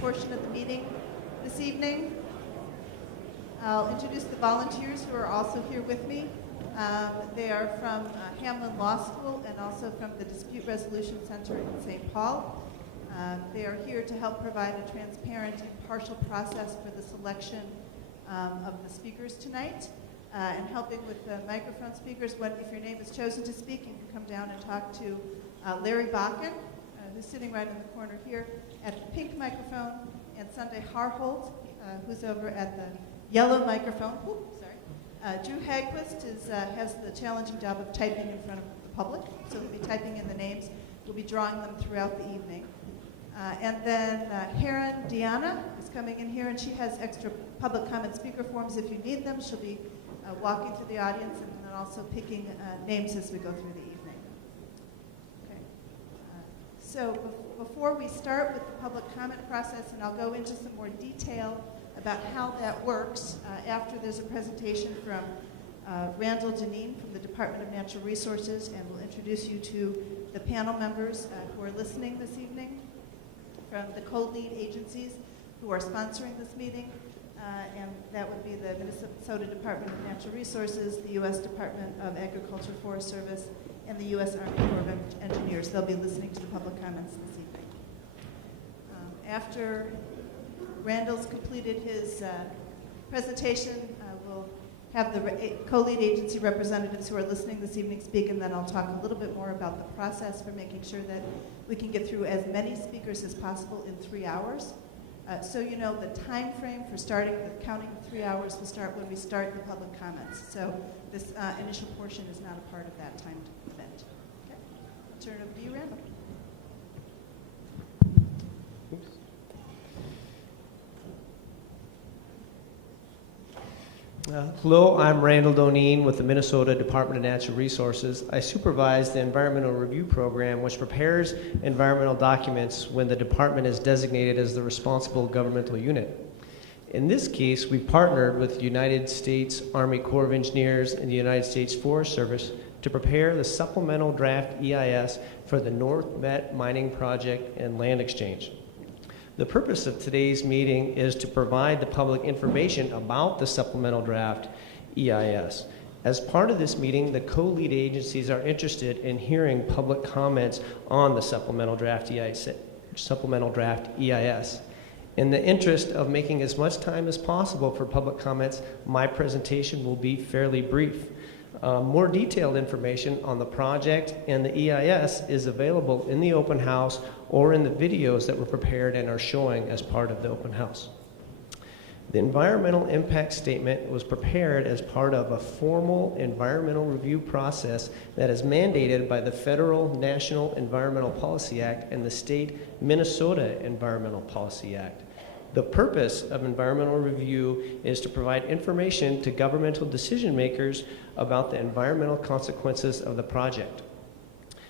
portion of the meeting this evening. I'll introduce the volunteers who are also here with me. They are from Hamlin Law School and also from the Dispute Resolution Center in St. Paul. They are here to help provide a transparent and partial process for the selection of the speakers tonight. And helping with the microphone speakers, if your name is chosen to speak, you can come down and talk to Larry Bakken, who's sitting right in the corner here at the pink microphone, and Sunday Harholt, who's over at the yellow microphone. Ooh, sorry. Drew Hagquist has the challenging job of typing in front of the public, so he'll be typing in the names. We'll be drawing them throughout the evening. And then Heron Deanna is coming in here, and she has extra public comment speaker forms if you need them. She'll be walking through the audience and then also picking names as we go through the evening. Okay. So before we start with the public comment process, and I'll go into some more detail about how that works after there's a presentation from Randall Deneen from the Department of Natural Resources, and we'll introduce you to the panel members who are listening this evening from the co-lead agencies who are sponsoring this meeting. And that would be the Minnesota Department of Natural Resources, the U.S. Department of Agriculture Forest Service, and the U.S. Army Corps of Engineers. They'll be listening to the public comments this evening. After Randall's completed his presentation, we'll have the co-lead agency representatives who are listening this evening speak, and then I'll talk a little bit more about the process for making sure that we can get through as many speakers as possible in 3 hours. So you know, the time frame for starting the counting of 3 hours will start when we start the public comments. So this initial portion is not a part of that timed event. Okay, I'll turn it over to you, Randall. Hello, I'm Randall Deneen with the Minnesota Department of Natural Resources. I supervise the Environmental Review Program, which prepares environmental documents when the department is designated as the responsible governmental unit. In this case, we partnered with the United States Army Corps of Engineers and the United States Forest Service to prepare the supplemental draft EIS for the North Met mining project and land exchange. The purpose of today's meeting is to provide the public information about the supplemental draft EIS. As part of this meeting, the co-lead agencies are interested in hearing public comments on the supplemental draft EIS. In the interest of making as much time as possible for public comments, my presentation will be fairly brief. More detailed information on the project and the EIS is available in the open house or in the videos that were prepared and are showing as part of the open house. The environmental impact statement was prepared as part of a formal environmental review process that is mandated by the Federal National Environmental Policy Act and the state Minnesota Environmental Policy Act. The purpose of environmental review is to provide information to governmental decision makers about the environmental consequences of the project.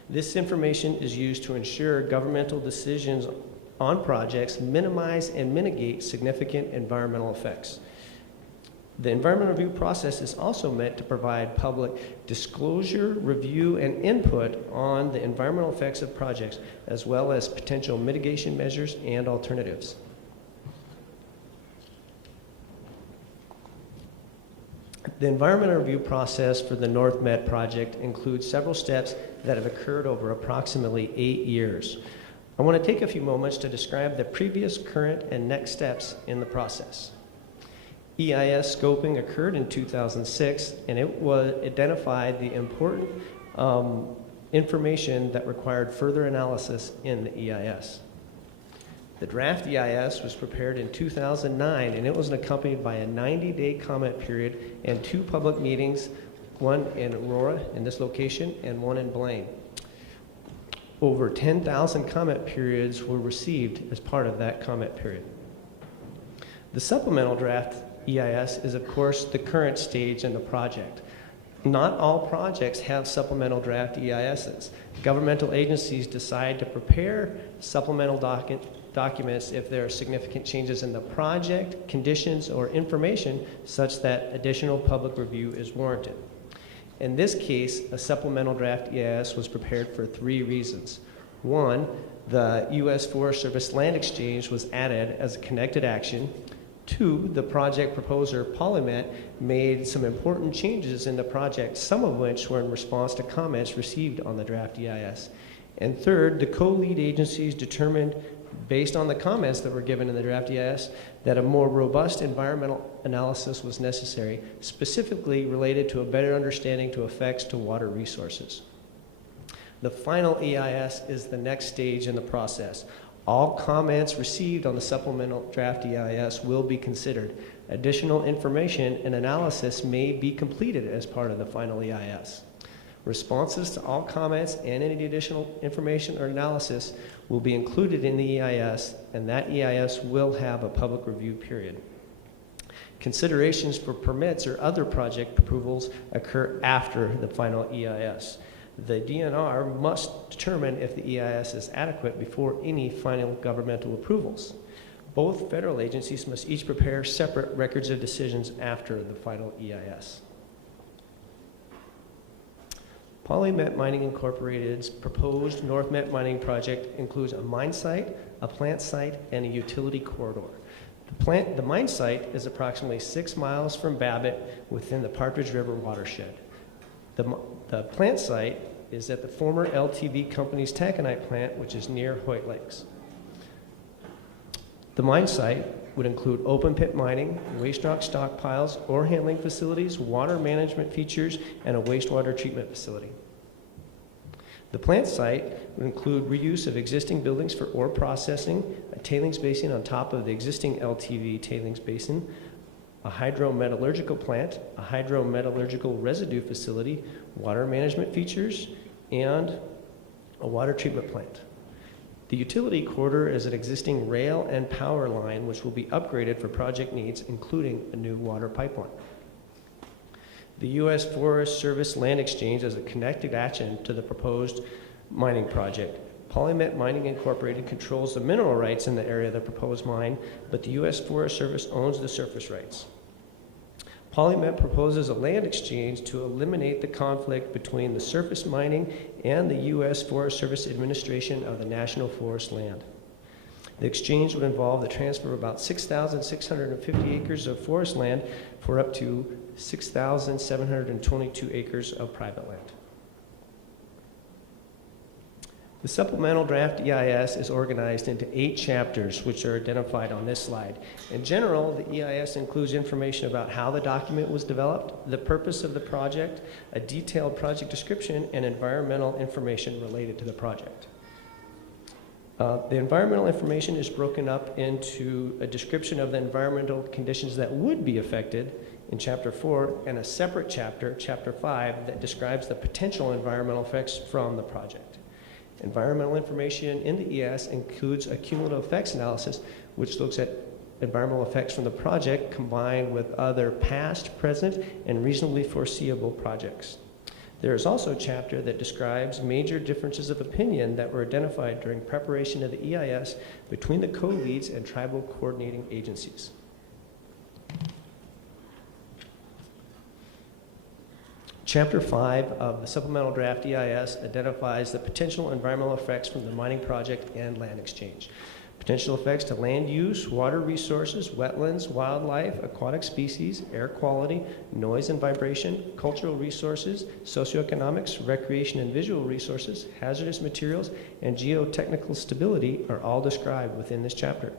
This information is used to ensure governmental decisions on projects minimize and mitigate significant environmental effects. The environmental review process is also meant to provide public disclosure, review, and input on the environmental effects of projects, as well as potential mitigation measures and alternatives. The environmental review process for the North Met project includes several steps that have occurred over approximately 8 years. I want to take a few moments to describe the previous, current, and next steps in the process. EIS scoping occurred in 2006, and it identified the important information that required further analysis in the EIS. The draft EIS was prepared in 2009, and it was accompanied by a 90-day comment period and 2 public meetings, one in Aurora, in this location, and one in Blaine. Over 10,000 comment periods were received as part of that comment period. The supplemental draft EIS is, of course, the current stage in the project. Not all projects have supplemental draft EISs. Governmental agencies decide to prepare supplemental documents if there are significant changes in the project, conditions, or information such that additional public review is warranted. In this case, a supplemental draft EIS was prepared for 3 reasons. One, the U.S. Forest Service Land Exchange was added as a connected action. Two, the project proposer, Polymet, made some important changes in the project, some of which were in response to comments received on the draft EIS. And third, the co-lead agencies determined, based on the comments that were given in the draft EIS, that a more robust environmental analysis was necessary, specifically related to a better understanding to effects to water resources. The final EIS is the next stage in the process. All comments received on the supplemental draft EIS will be considered. Additional information and analysis may be completed as part of the final EIS. Responses to all comments and any additional information or analysis will be included in the EIS, and that EIS will have a public review period. Considerations for permits or other project approvals occur after the final EIS. The DNR must determine if the EIS is adequate before any final governmental approvals. Both federal agencies must each prepare separate records of decisions after the final EIS. Polymet Mining Incorporated's proposed North Met mining project includes a mine site, a plant site, and a utility corridor. The mine site is approximately 6 miles from Babbitt within the Partridge River watershed. The plant site is at the former LTV Company's taconite plant, which is near Hoyt Lakes. The mine site would include open pit mining, waste rock stockpiles, ore handling facilities, water management features, and a wastewater treatment facility. The plant site would include reuse of existing buildings for ore processing, a tailings basin on top of the existing LTV tailings basin, a hydrometallurgical plant, a hydrometallurgical residue facility, water management features, and a water treatment plant. The utility corridor is an existing rail and power line which will be upgraded for project needs, including a new water pipeline. The U.S. Forest Service Land Exchange is a connected action to the proposed mining project. Polymet Mining Incorporated controls the mineral rights in the area of the proposed mine, but the U.S. Forest Service owns the surface rights. Polymet proposes a land exchange to eliminate the conflict between the surface mining and the U.S. Forest Service administration of the National Forest land. The exchange would involve the transfer of about 6,650 acres of forest land for up to 6,722 acres of private land. The supplemental draft EIS is organized into 8 chapters, which are identified on this slide. In general, the EIS includes information about how the document was developed, the purpose of the project, a detailed project description, and environmental information related to the project. The environmental information is broken up into a description of the environmental conditions that would be affected in Chapter 4, and a separate chapter, Chapter 5, that describes the potential environmental effects from the project. Environmental information in the EIS includes a cumulative effects analysis, which looks at environmental effects from the project combined with other past, present, and reasonably foreseeable projects. There is also a chapter that describes major differences of opinion that were identified during preparation of the EIS between the co-leads and tribal coordinating agencies. Chapter 5 of the supplemental draft EIS identifies the potential environmental effects from the mining project and land exchange. Potential effects to land use, water resources, wetlands, wildlife, aquatic species, air quality, noise and vibration, cultural resources, socioeconomics, recreation and visual resources, hazardous materials, and geotechnical stability are all described within this chapter.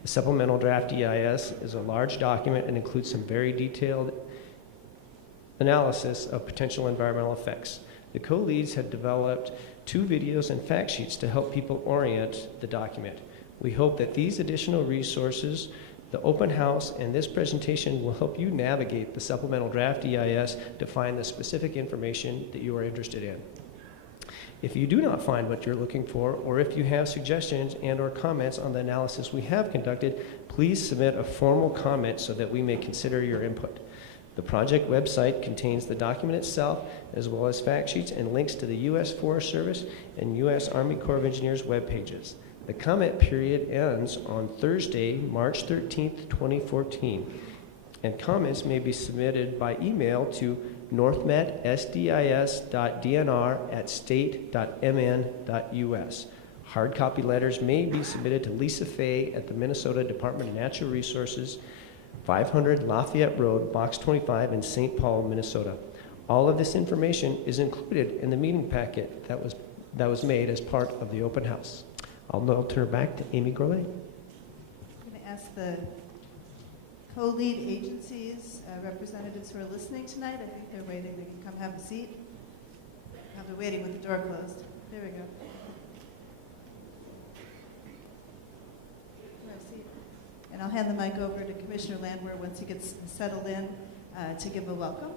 The supplemental draft EIS is a large document and includes some very detailed analysis of potential environmental effects. The co-leads had developed 2 videos and fact sheets to help people orient the document. We hope that these additional resources, the open house, and this presentation will help you navigate the supplemental draft EIS to find the specific information that you are interested in. If you do not find what you're looking for, or if you have suggestions and/or comments on the analysis we have conducted, please submit a formal comment so that we may consider your input. The project website contains the document itself, as well as fact sheets and links to the U.S. Forest Service and U.S. Army Corps of Engineers web pages. The comment period ends on Thursday, March 13th, 2014, and comments may be submitted by email to northmetsdis.dnr@state.mn.us. Hard copy letters may be submitted to Lisa Fay at the Minnesota Department of Natural Resources, 500 Lafayette Road, Box 25 in St. Paul, Minnesota. All of this information is included in the meeting packet that was made as part of the open house. I'll now turn it back to Amy Gourlay. I'm going to ask the co-lead agencies representatives who are listening tonight. I think they're waiting. They can come have a seat. Now they're waiting with the door closed. There we go. Have a seat. And I'll hand the mic over to Commissioner Landwehr once he gets settled in to give a welcome.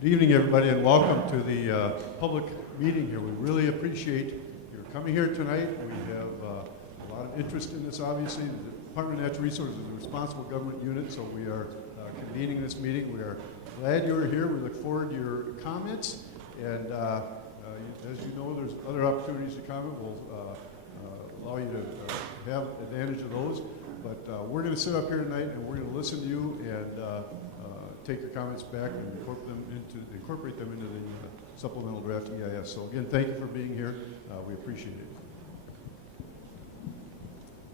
Good evening, everybody, and welcome to the public meeting here. We really appreciate your coming here tonight. We have a lot of interest in this, obviously. The Department of Natural Resources is a responsible government unit, so we are convening this meeting. We are glad you're here. We look forward to your comments, and as you know, there's other opportunities to comment. We'll allow you to have advantage of those, but we're going to sit up here tonight, and we're going to listen to you and take your comments back and incorporate them into the supplemental draft EIS. So again, thank you for being here. We appreciate it.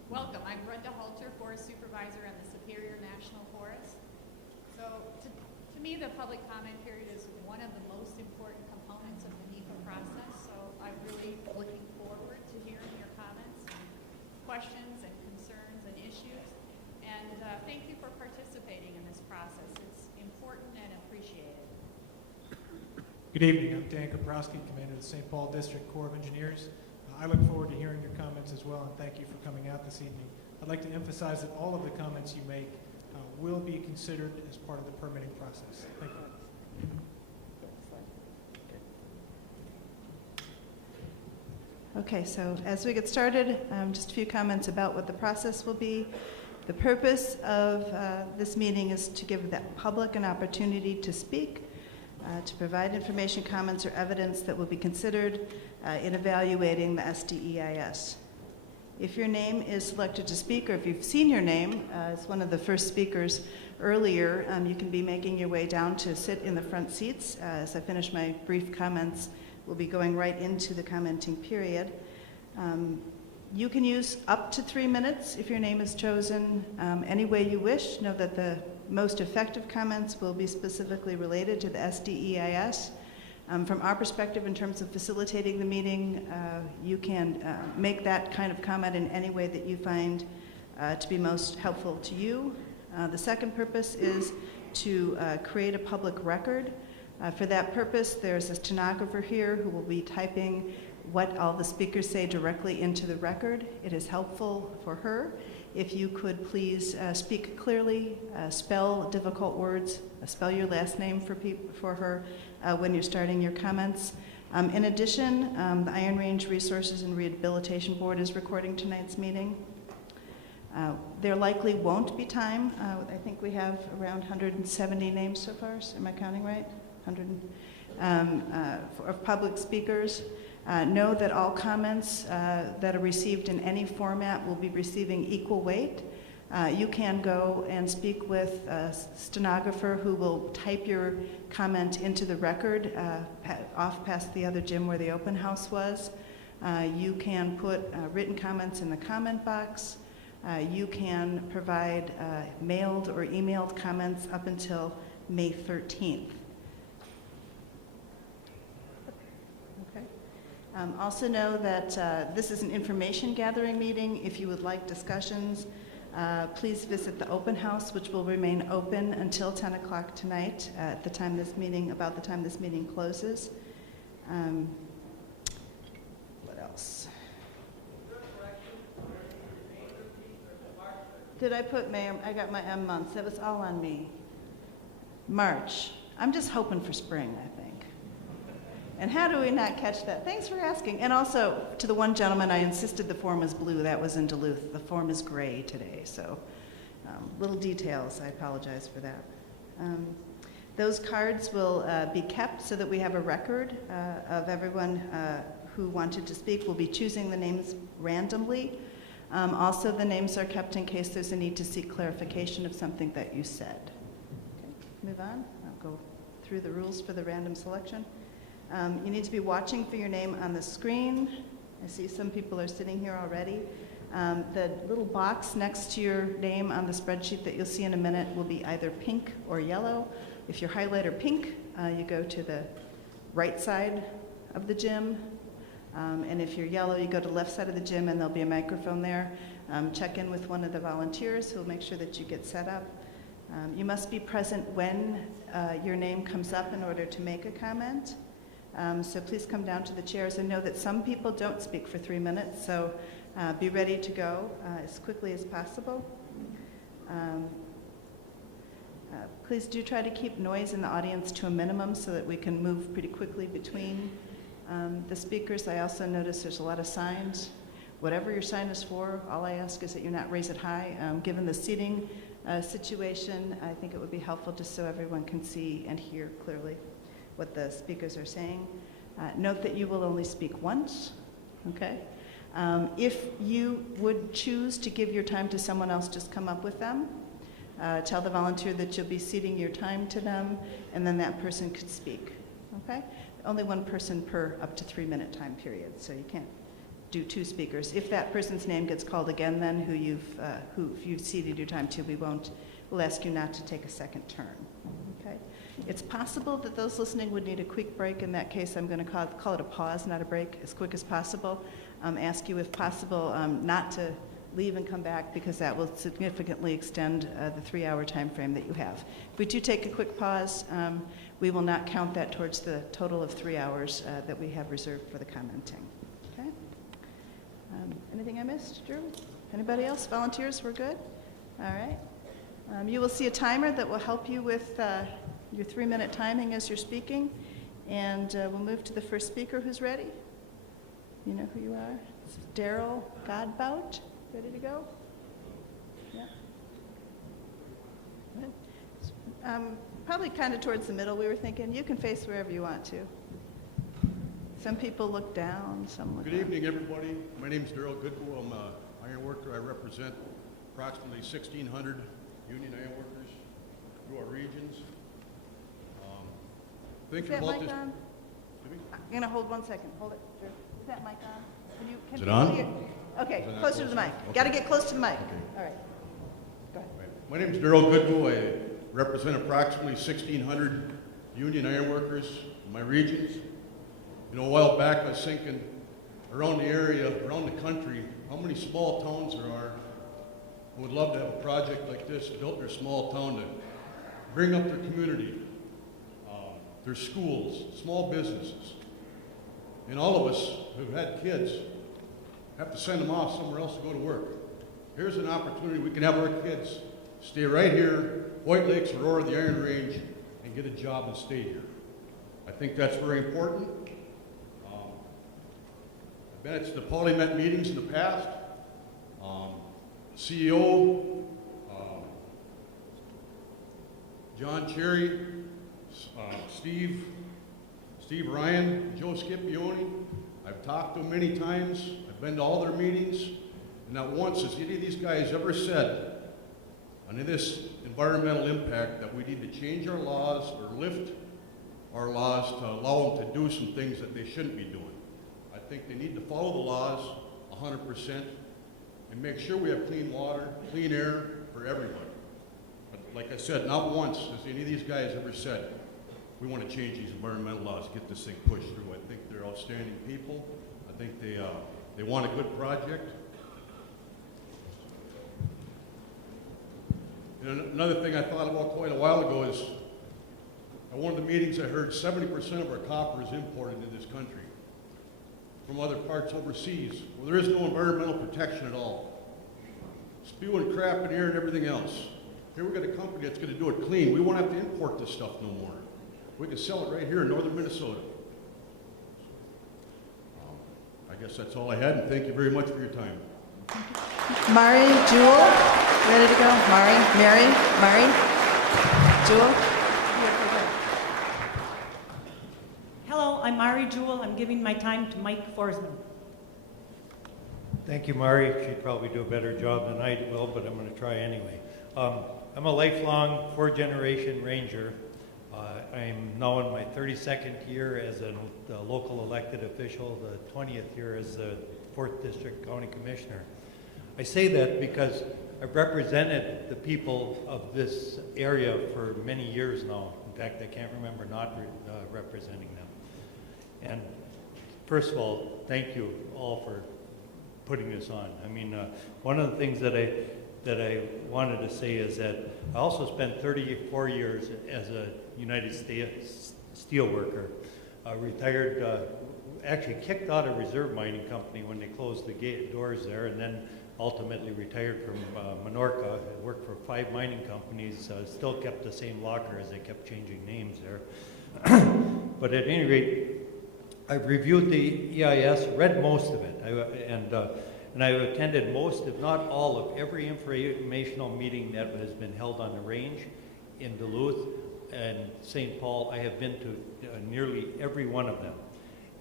Welcome. I'm Brenda Halter, Forest Supervisor in the Superior National Forest. So to me, the public comment period is one of the most important components of the NEPA process. So I'm really looking forward to hearing your comments, and questions, and concerns, and issues. And thank you for participating in this process. It's important and appreciated. Good evening. I'm Dan Kaprowski, Commander of the St. Paul District Corps of Engineers. I look forward to hearing your comments as well, and thank you for coming out this evening. I'd like to emphasize that all of the comments you make will be considered as part of the permitting process. Thank you. Okay, so as we get started, just a few comments about what the process will be. The purpose of this meeting is to give the public an opportunity to speak, to provide information, comments, or evidence that will be considered in evaluating the SDEIS. If your name is selected to speak, or if you've seen your name as one of the first speakers earlier, you can be making your way down to sit in the front seats. As I finish my brief comments, we'll be going right into the commenting period. You can use up to 3 minutes if your name is chosen any way you wish. Know that the most effective comments will be specifically related to the SDEIS. From our perspective, in terms of facilitating the meeting, you can make that kind of comment in any way that you find to be most helpful to you. The second purpose is to create a public record. For that purpose, there's a stenographer here who will be typing what all the speakers say directly into the record. It is helpful for her if you could please speak clearly, spell difficult words, spell your last name for her when you're starting your comments. In addition, the Iron Range Resources and Rehabilitation Board is recording tonight's meeting. There likely won't be time. I think we have around 170 names so far. Am I counting right? 100 of public speakers. Know that all comments that are received in any format will be receiving equal weight. You can go and speak with a stenographer who will type your comment into the record off past the other gym where the open house was. You can put written comments in the comment box. You can provide mailed or emailed comments up until May 13th. Also know that this is an information gathering meeting. If you would like discussions, please visit the open house, which will remain open until 10 o'clock tonight at the time this meeting, about the time this meeting closes. What else? Did I put May? I got my M months. That was all on me. March. I'm just hoping for spring, I think. And how do we not catch that? Thanks for asking. And also, to the one gentleman, I insisted the form was blue. That was in Duluth. The form is gray today, so little details. I apologize for that. Those cards will be kept so that we have a record of everyone who wanted to speak. We'll be choosing the names randomly. Also, the names are kept in case there's a need to seek clarification of something that you said. Okay, move on. I'll go through the rules for the random selection. You need to be watching for your name on the screen. I see some people are sitting here already. The little box next to your name on the spreadsheet that you'll see in a minute will be either pink or yellow. If you're highlighter pink, you go to the right side of the gym. And if you're yellow, you go to the left side of the gym and there'll be a microphone there. Check in with one of the volunteers who will make sure that you get set up. You must be present when your name comes up in order to make a comment. So please come down to the chairs and know that some people don't speak for 3 minutes, so be ready to go as quickly as possible. Please do try to keep noise in the audience to a minimum so that we can move pretty quickly between the speakers. I also notice there's a lot of signs. Whatever your sign is for, all I ask is that you not raise it high. Given the seating situation, I think it would be helpful just so everyone can see and hear clearly what the speakers are saying. Note that you will only speak once, okay? If you would choose to give your time to someone else, just come up with them. Tell the volunteer that you'll be ceding your time to them, and then that person could speak, okay? Only one person per up to 3 minute time period, so you can't do 2 speakers. If that person's name gets called again then, who you've ceded your time to, we'll ask you not to take a second turn, okay? It's possible that those listening would need a quick break. In that case, I'm going to call it a pause, not a break, as quick as possible. Ask you, if possible, not to leave and come back, because that will significantly extend the 3-hour time frame that you have. If we do take a quick pause, we will not count that towards the total of 3 hours that we have reserved for the commenting. Okay? Anything I missed, Drew? Anybody else? Volunteers? We're good? All right. You will see a timer that will help you with your 3 minute timing as you're speaking. And we'll move to the first speaker who's ready. You know who you are? It's Daryl Godbout. Ready to go? Yeah. Good. Probably kind of towards the middle, we were thinking. You can face wherever you want to. Some people look down, some look Good up. evening, everybody. My name is Daryl Goodwill. I'm an iron worker. I represent approximately 1,600 union iron workers through our regions. Is Thinking that about mic this. on? Excuse me? I'm going to hold 1 second. Hold it, Drew. Is that mic on? Can Is it people on? hear? Okay, Is it not closer to the close? mic. Okay. Got to get close to the mic. Okay. All right. Go ahead. Right. My name is Daryl Goodwill. I represent approximately 1,600 union iron workers in my regions. You know, a while back I was thinking around the area, around the country, how many small towns there are who would love to have a project like this built in their small town to bring up their community, their schools, small businesses. And all of us who've had kids have to send them off somewhere else to go to work. Here's an opportunity. We can have our kids stay right here, White Lakes, Aurora, the Iron Range, and get a job and stay here. I think that's very important. I've been at the Polymet meetings in the past. CEO, John Cherry, Steve Ryan, Joe Scipione. I've talked to them many times. I've been to all their meetings. And not once has any of these guys ever said on this environmental impact that we need to change our laws or lift our laws to allow them to do some things that they shouldn't be doing. I think they need to follow the laws 100% and make sure we have clean water, clean air for everybody. But like I said, not once has any of these guys ever said, we want to change these environmental laws, get this thing pushed through. I think they're outstanding people. I think they want a good project. And another thing I thought about quite a while ago is, at one of the meetings I heard 70% of our copper is imported into this country from other parts overseas, where there is no environmental protection at all. Spewing crap in air and everything else. Here we've got a company that's going to do it clean. We won't have to import this stuff no more. We can sell it right here in northern Minnesota. I guess that's all I had, and thank you very much for your time. Mari, Jewel, ready to go? Mary, Jewel? Hello, I'm Mari Jewell. I'm giving my time to Mike Forsman. Thank you, Mari. She'd probably do a better job than I will, but I'm going to try anyway. I'm a lifelong fourth-generation ranger. I'm now in my 32nd year as a local elected official, the 20th year as the 4th District County Commissioner. I say that because I've represented the people of this area for many years now. In fact, I can't remember not representing them. And first of all, thank you all for putting this on. I mean, one of the things that I wanted to say is that I also spent 34 years as a United States steel worker. Retired, actually kicked out of Reserve Mining Company when they closed the doors there, and then ultimately retired from Menorca. I worked for 5 mining companies, still kept the same locker as they kept changing names there. But at any rate, I've reviewed the EIS, read most of it, and I've attended most, if not all, of every informational meeting that has been held on the range in Duluth and St. Paul. I have been to nearly every one of them.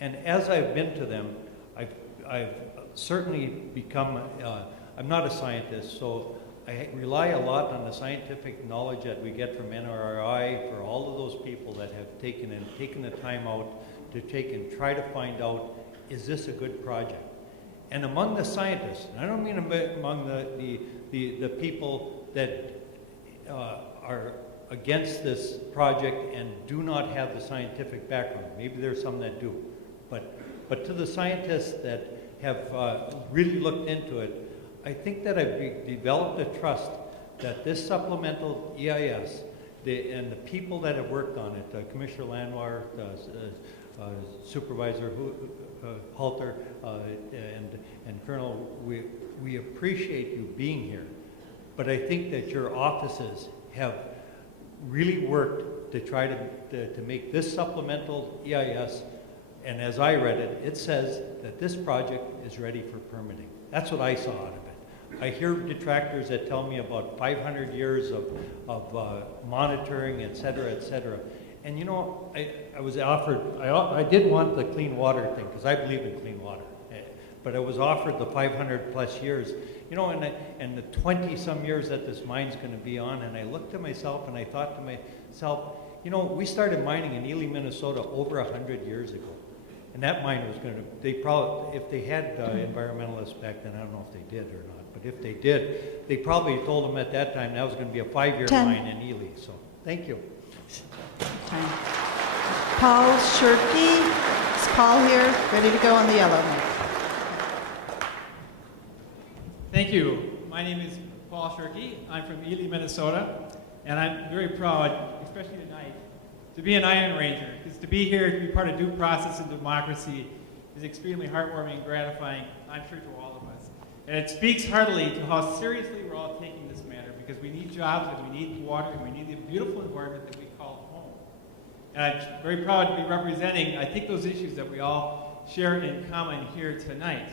And as I've been to them, I've certainly become, I'm not a scientist, so I rely a lot on the scientific knowledge that we get from NRI for all of those people that have taken the time out to take and try to find out, is this a good project? And among the scientists, and I don't mean among the people that are against this project and do not have the scientific background. Maybe there's some that do. But to the scientists that have really looked into it, I think that I've developed a trust that this supplemental EIS and the people that have worked on it, Commissioner Lanwar, Supervisor Halter, and Colonel, we appreciate you being here. But I think that your offices have really worked to try to make this supplemental EIS, and as I read it, it says that this project is ready for permitting. That's what I saw out of it. I hear detractors that tell me about 500 years of monitoring, et cetera, et cetera. And you know, I was offered, I did want the clean water thing, because I believe in clean water. But I was offered the 500 plus years, you know, and the 20 some years that this mine's going to be on, and I looked at myself and I thought to myself, you know, we started mining in Ely, Minnesota over 100 years ago. And that mine was going to, they probably, if they had environmentalists back then, I don't know if they did or not, but if they did, they probably told them at that time that was going to be a 5-year mine in Ely. So, thank you. Paul Shirky. Is Paul here? Ready to go on the yellow? Thank you. My name is Paul Shirky. I'm from Ely, Minnesota, and I'm very proud, especially tonight, to be an Iron Ranger, because to be here, to be part of due process and democracy is extremely heartwarming and gratifying, I'm sure, to all of us. And it speaks heartily to how seriously we're all taking this matter, because we need jobs, and we need water, and we need the beautiful environment that we call home. And I'm very proud to be representing, I think, those issues that we all share in common here tonight.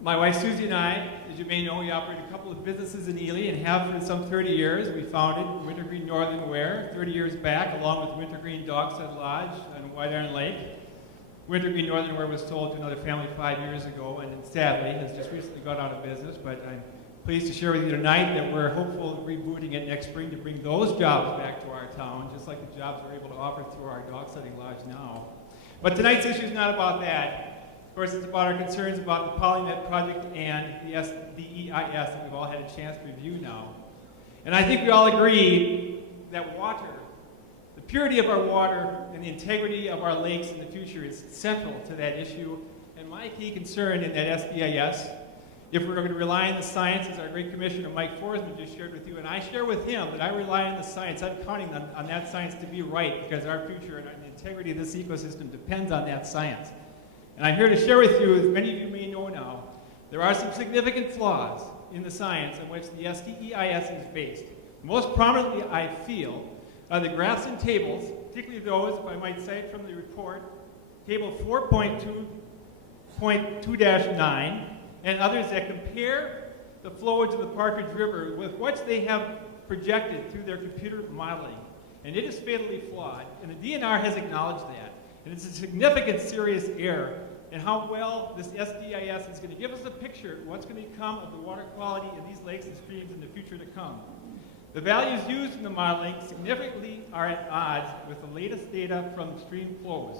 My wife Susie and I, as you may know, we operate a couple of businesses in Ely and have for some 30 years. We founded Wintergreen Northern Wear 30 years back, along with Wintergreen Dockside Lodge on White Iron Lake. Wintergreen Northern Wear was sold to another family 5 years ago, and sadly has just recently got out of business. But I'm pleased to share with you tonight that we're hopeful of rebooting it next spring to bring those jobs back to our town, just like the jobs we're able to offer through our Dockside Lodge now. But tonight's issue is not about that. Of course, it's about our concerns about the Polymet project and the SDEIS that we've all had a chance to review now. And I think we all agree that water, the purity of our water and the integrity of our lakes in the future is central to that issue. And my key concern in that SDEIS, if we're going to rely on the science, as our great Commissioner Mike Forsman just shared with you, and I share with him that I rely on the science, I'm counting on that science to be right, because our future and the integrity of this ecosystem depends on that science. And I'm here to share with you, as many of you may know now, there are some significant flaws in the science on which the SDEIS is based. Most prominently, I feel, are the graphs and tables, particularly those, if I might cite from the report, table 4.2.2-9, and others that compare the flowage of the Partridge River with what they have projected through their computer modeling. And it is fatally flawed, and the DNR has acknowledged that. And it's a significant, serious error and how well this SDEIS is going to give us a picture of what's going to become of the water quality in these lakes and streams in the future to come. The values used in the modeling significantly are at odds with the latest data from stream flows.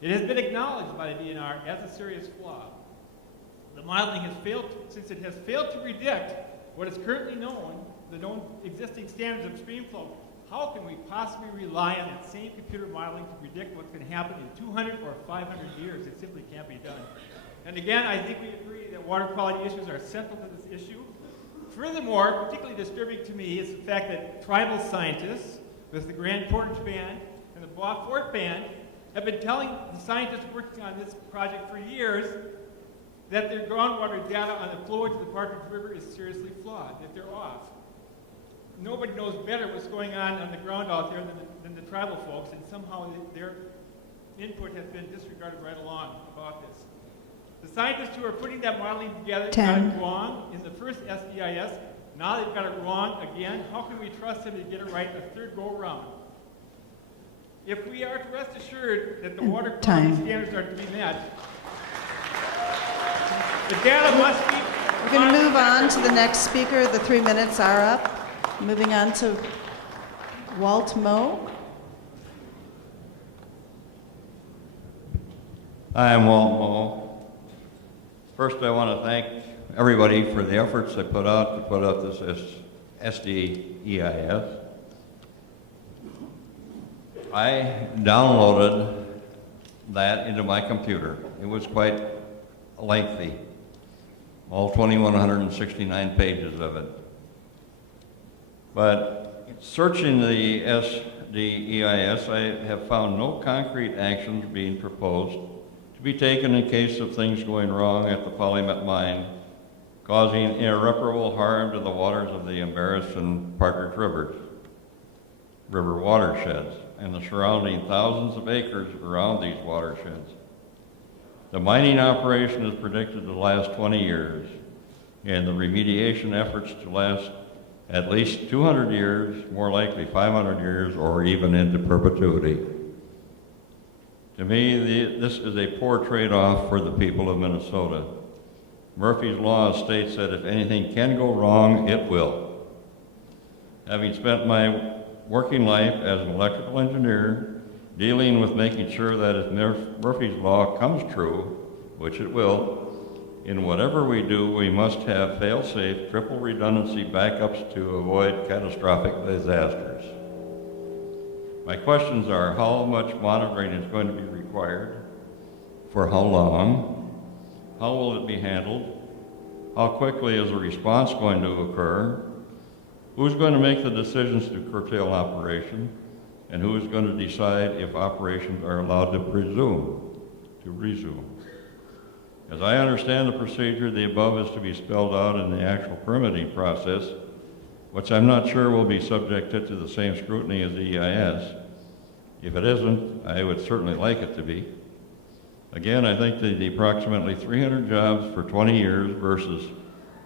It has been acknowledged by the DNR as a serious flaw. The modeling has failed, since it has failed to predict what is currently known, the known existing standards of stream flow. How can we possibly rely on that same computer modeling to predict what's going to happen in 200 or 500 years? It simply can't be done. And again, I think we agree that water quality issues are central to this issue. Furthermore, particularly disturbing to me is the fact that tribal scientists with the Grand Portage Band and the Bois Fort Band have been telling the scientists working on this project for years that their groundwater data on the flow into the Partridge River is seriously flawed, that they're off. Nobody knows better what's going on the ground out there than the tribal folks, and somehow their input has been disregarded right along about this. The scientists who are putting that modeling together got it wrong in the first SDEIS. Now they've got it wrong again. How can we trust them to get it right a third go around? If we are to rest assured that the water quality standards are to be met, the data must be... We're going to move on to the next speaker. The 3 minutes are up. Moving on to Walt Moe. Hi, I'm Walt Moe. First, I want to thank everybody for the efforts they put out to put out this SDEIS. I downloaded that into my computer. It was quite lengthy, all 2,169 pages of it. But searching the SDEIS, I have found no concrete actions being proposed to be taken in case of things going wrong at the Polymet mine, causing irreparable harm to the waters of the Embarrass and Partridge River watersheds and the surrounding thousands of acres around these watersheds. The mining operation is predicted to last 20 years, and the remediation efforts to last at least 200 years, more likely 500 years, or even into perpetuity. To me, this is a poor trade-off for the people of Minnesota. Murphy's Law states that if anything can go wrong, it will. Having spent my working life as an electrical engineer, dealing with making sure that if Murphy's Law comes true, which it will, in whatever we do, we must have fail-safe, triple redundancy backups to avoid catastrophic disasters. My questions are, how much monitoring is going to be required? For how long? How will it be handled? How quickly is a response going to occur? Who's going to make the decisions to curtail operation? And who is going to decide if operations are allowed to resume? As I understand the procedure, the above is to be spelled out in the actual permitting process, which I'm not sure will be subjected to the same scrutiny as the EIS. If it isn't, I would certainly like it to be. Again, I think the approximately 300 jobs for 20 years versus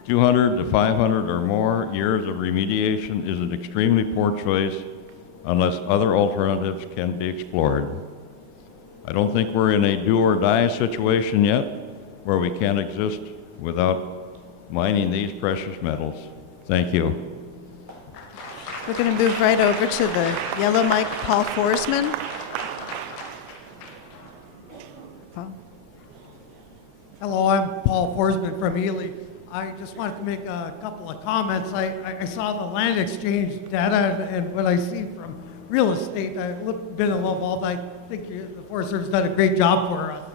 200 to 500 or more years of remediation is an extremely poor choice unless other alternatives can be explored. I don't think we're in a do or die situation yet where we can't exist without mining these precious metals. Thank you. We're going to move right over to the yellow mic, Paul Forsman. Paul? Hello, I'm Paul Forsman from Ely. I just wanted to make a couple of comments. I saw the land exchange data and what I see from real estate. I've been involved. I think the Forest Service has done a great job for us.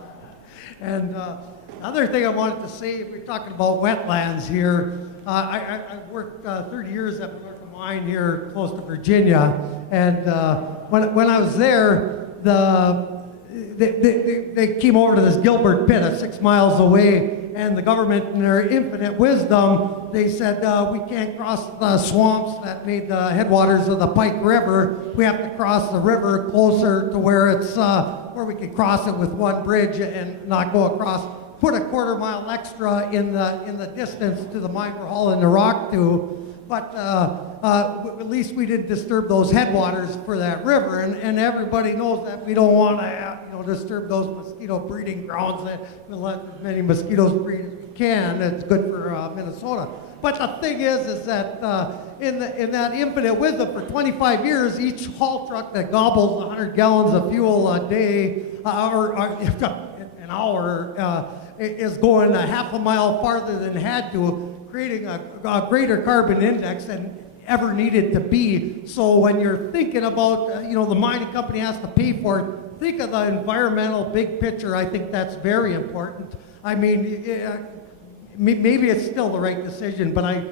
And the other thing I wanted to say, we're talking about wetlands here. I worked 30 years at a mine here close to Virginia, and when I was there, they came over to this Gilbert pit 6 miles away, and the government, in their infinite wisdom, they said, we can't cross the swamps that made the headwaters of the Pike River. We have to cross the river closer to where it's where we can cross it with one bridge and not go across. Put a quarter mile extra in the distance to the mine we're hauling the rock to. but at least we didn't disturb those headwaters for that river, and everybody knows that we don't want to disturb those mosquito breeding grounds. That we'll let as many mosquitoes breed as we can. It's good for Minnesota. But the thing is that in that infinite wisdom, for 25 years, each haul truck that gobbles 100 gallons of fuel a day, or an hour, is going a half a mile farther than it had to, creating a greater carbon index than ever needed to be. So when you're thinking about, the mining company has to pay for it, think of the environmental big picture. I think that's very important. I mean, maybe it's still the right decision, but I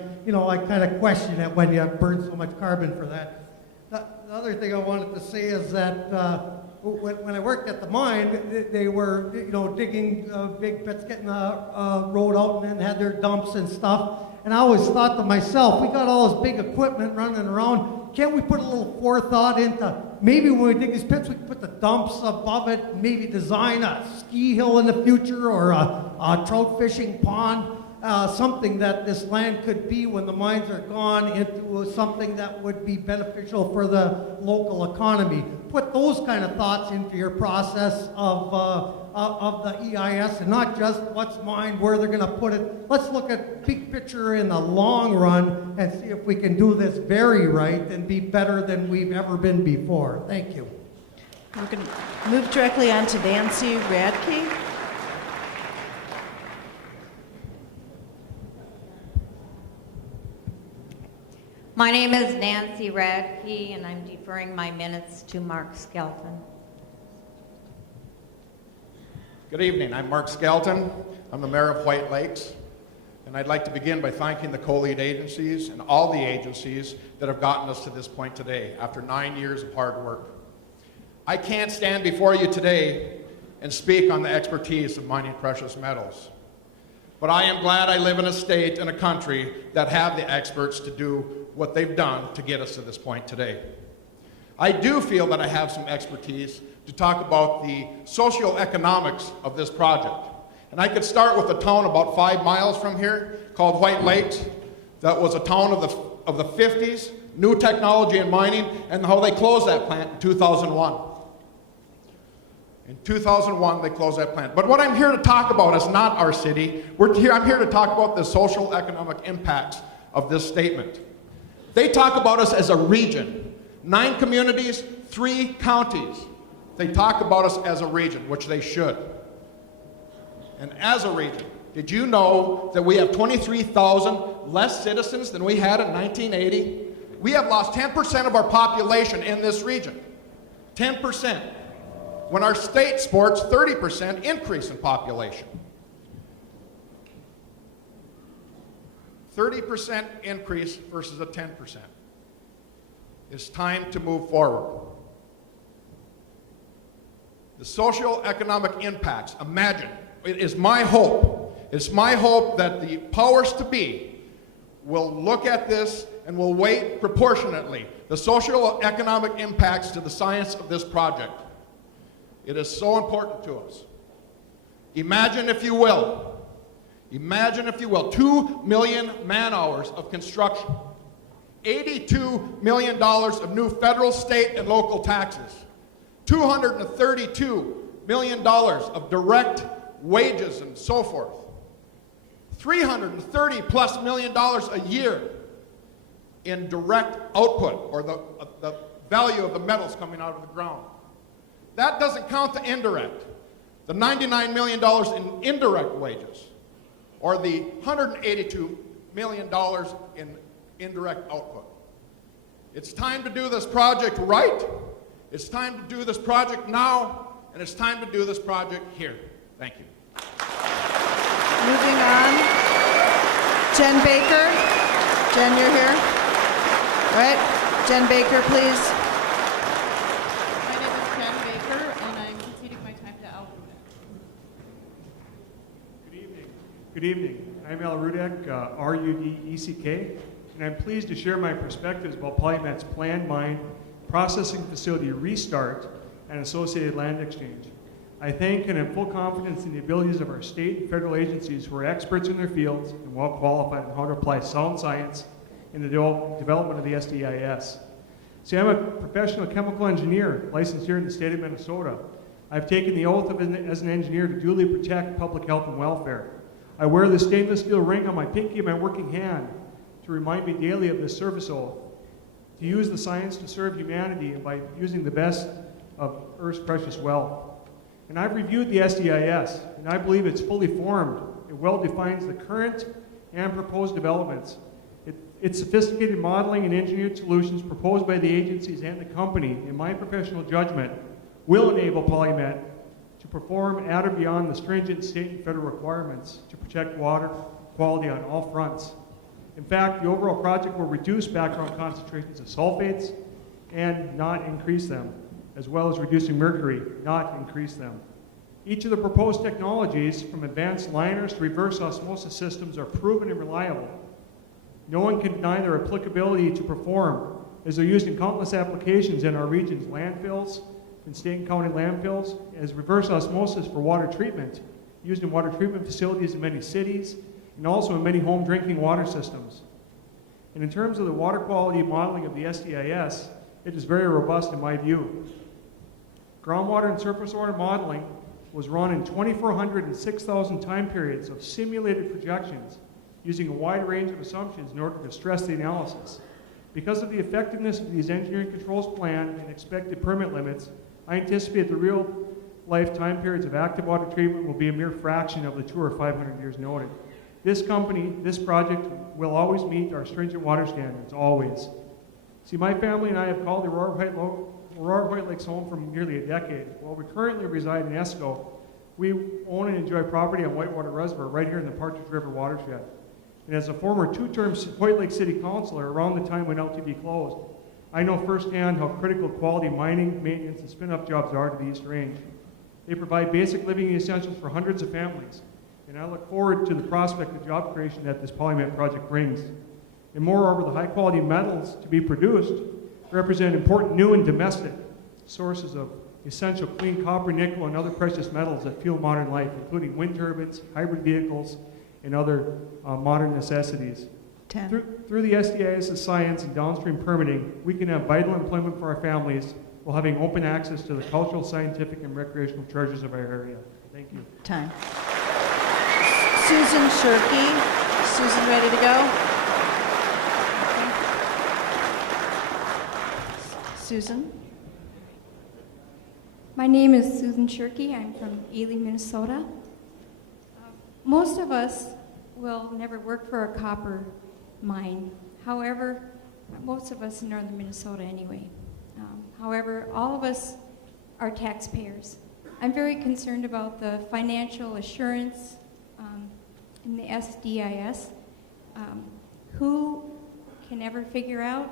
kind of question it when you burn so much carbon for that. The other thing I wanted to say is that when I worked at the mine, they were, digging big pits, getting a road out, and then had their dumps and stuff. And I always thought to myself, we got all this big equipment running around. Can't we put a little forethought into maybe when we dig these pits, we can put the dumps above it, maybe design a ski hill in the future or a trout fishing pond. Something that this land could be when the mines are gone into something that would be beneficial for the local economy. Put those kind of thoughts into your process of the EIS, and not just what's mined, where they're going to put it. Let's look at big picture in the long run and see if we can do this very right and be better than we've ever been before. Thank you. We're going to move directly on to Nancy Radke. My name is Nancy Radke, and I'm deferring my minutes to Mark Skelton. Good evening. I'm Mark Skelton. I'm the mayor of White Lakes, and I'd like to begin by thanking the co-lead agencies and all the agencies that have gotten us to this point today after 9 years of hard work. I can't stand before you today and speak on the expertise of mining precious metals, but I am glad I live in a state and a country that have the experts to do what they've done to get us to this point today. I do feel that I have some expertise to talk about the socioeconomics of this project. And I could start with a town about 5 miles from here called White Lakes. That was a town of the 50s, new technology in mining, and how they closed that plant in 2001. In 2001, they closed that plant. But what I'm here to talk about is not our city. I'm here to talk about the social economic impacts of this statement. They talk about us as a region. 9 communities, 3 counties. They talk about us as a region, which they should. And as a region, did you know that we have 23,000 less citizens than we had in 1980? We have lost 10% of our population in this region. 10%. When our state sports 30% increase in population. 30% increase versus a 10%. It's time to move forward. The socio-economic impacts, imagine, it is my hope, it's my hope that the powers to be will look at this and will weigh proportionately the socio-economic impacts to the science of this project. It is so important to us. Imagine, if you will, 2 million man-hours of construction, $82 million of new federal, state, and local taxes, $232 million of direct wages and so forth, $330+ million a year in direct output, or the value of the metals coming out of the ground. That doesn't count the indirect, the $99 million in indirect wages, or the $182 million in indirect output. It's time to do this project right. It's time to do this project now, and it's time to do this project here. Thank you. Moving on, Jen Baker. Jen, you're here. All right, Jen Baker, please. My name is Jen Baker, and I'm conceding my time to Al Rudek. Good evening. Good evening. I'm Al Rudek, R-U-D-E-C-K, and I'm pleased to share my perspectives about Polymet's planned mine processing facility restart and associated land exchange. I thank and have full confidence in the abilities of our state and federal agencies who are experts in their fields and well qualified on how to apply sound science in the development of the SDEIS. See, I'm a professional chemical engineer licensed here in the state of Minnesota. I've taken the oath as an engineer to duly protect public health and welfare. I wear the stainless steel ring on my pinky and my working hand to remind me daily of this service oath, to use the science to serve humanity and by using the best of Earth's precious wealth. And I've reviewed the SDEIS, and I believe it's fully formed. It well defines the current and proposed developments. Its sophisticated modeling and engineered solutions proposed by the agencies and the company, in my professional judgment, will enable Polymet to perform at or beyond the stringent state and federal requirements to protect water quality on all fronts. In fact, the overall project will reduce background concentrations of sulfates and not increase them, as well as reducing mercury, not increase them. Each of the proposed technologies, from advanced liners to reverse osmosis systems, are proven and reliable. No one can deny their applicability to perform, as they're used in countless applications in our region's landfills, in state and county landfills, as reverse osmosis for water treatment, used in water treatment facilities in many cities, and also in many home drinking water systems. And in terms of the water quality modeling of the SDEIS, it is very robust in my view. Groundwater and surface water modeling was run in 2,400 and 6,000 time periods of simulated projections using a wide range of assumptions in order to stress the analysis. Because of the effectiveness of these engineering controls plan and expected permit limits, I anticipate the real life time periods of active water treatment will be a mere fraction of the 200 or 500 years noted. This project will always meet our stringent water standards, always. See, my family and I have called the Aurora White Lakes home for nearly a decade. While we currently reside in Esco, we own and enjoy property on Whitewater Reservoir right here in the Partridge River watershed. And as a former two-term White Lake City Councilor around the time when LTB closed, I know firsthand how critical quality mining, maintenance, and spin-up jobs are to the East Range. They provide basic living essentials for hundreds of families, and I look forward to the prospect of job creation that this Polymet project brings. And moreover, the high-quality metals to be produced represent important new and domestic sources of essential clean copper, nickel, and other precious metals that fuel modern life, including wind turbines, hybrid vehicles, and other modern necessities. Through the SDEIS science and downstream permitting, we can have vital employment for our families while having open access to the cultural, scientific, and recreational treasures of our area. Thank you. Time. Susan Shirkey. Susan, ready to go? Susan? My name is Susan Shirkey. I'm from Ely, Minnesota. Most of us will never work for a copper mine. However, most of us in northern Minnesota anyway. However, all of us are taxpayers. I'm very concerned about the financial assurance in the SDEIS. Who can ever figure out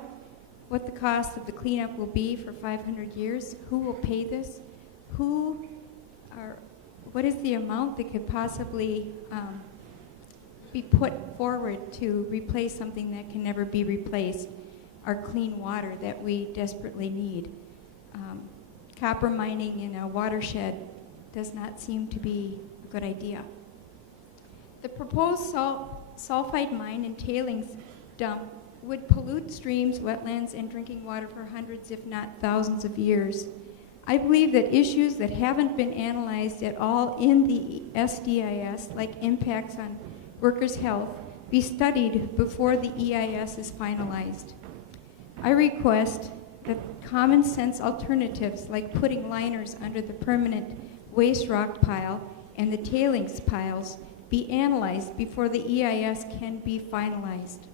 what the cost of the cleanup will be for 500 years? Who will pay this? What is the amount that could possibly be put forward to replace something that can never be replaced, our clean water that we desperately need? Copper mining in a watershed does not seem to be a good idea. The proposed sulfide mine and tailings dump would pollute streams, wetlands, and drinking water for hundreds, if not thousands of years. I believe that issues that haven't been analyzed at all in the SDEIS, like impacts on workers' health, be studied before the EIS is finalized. I request that common sense alternatives, like putting liners under the permanent waste rock pile and the tailings piles, be analyzed before the EIS can be finalized.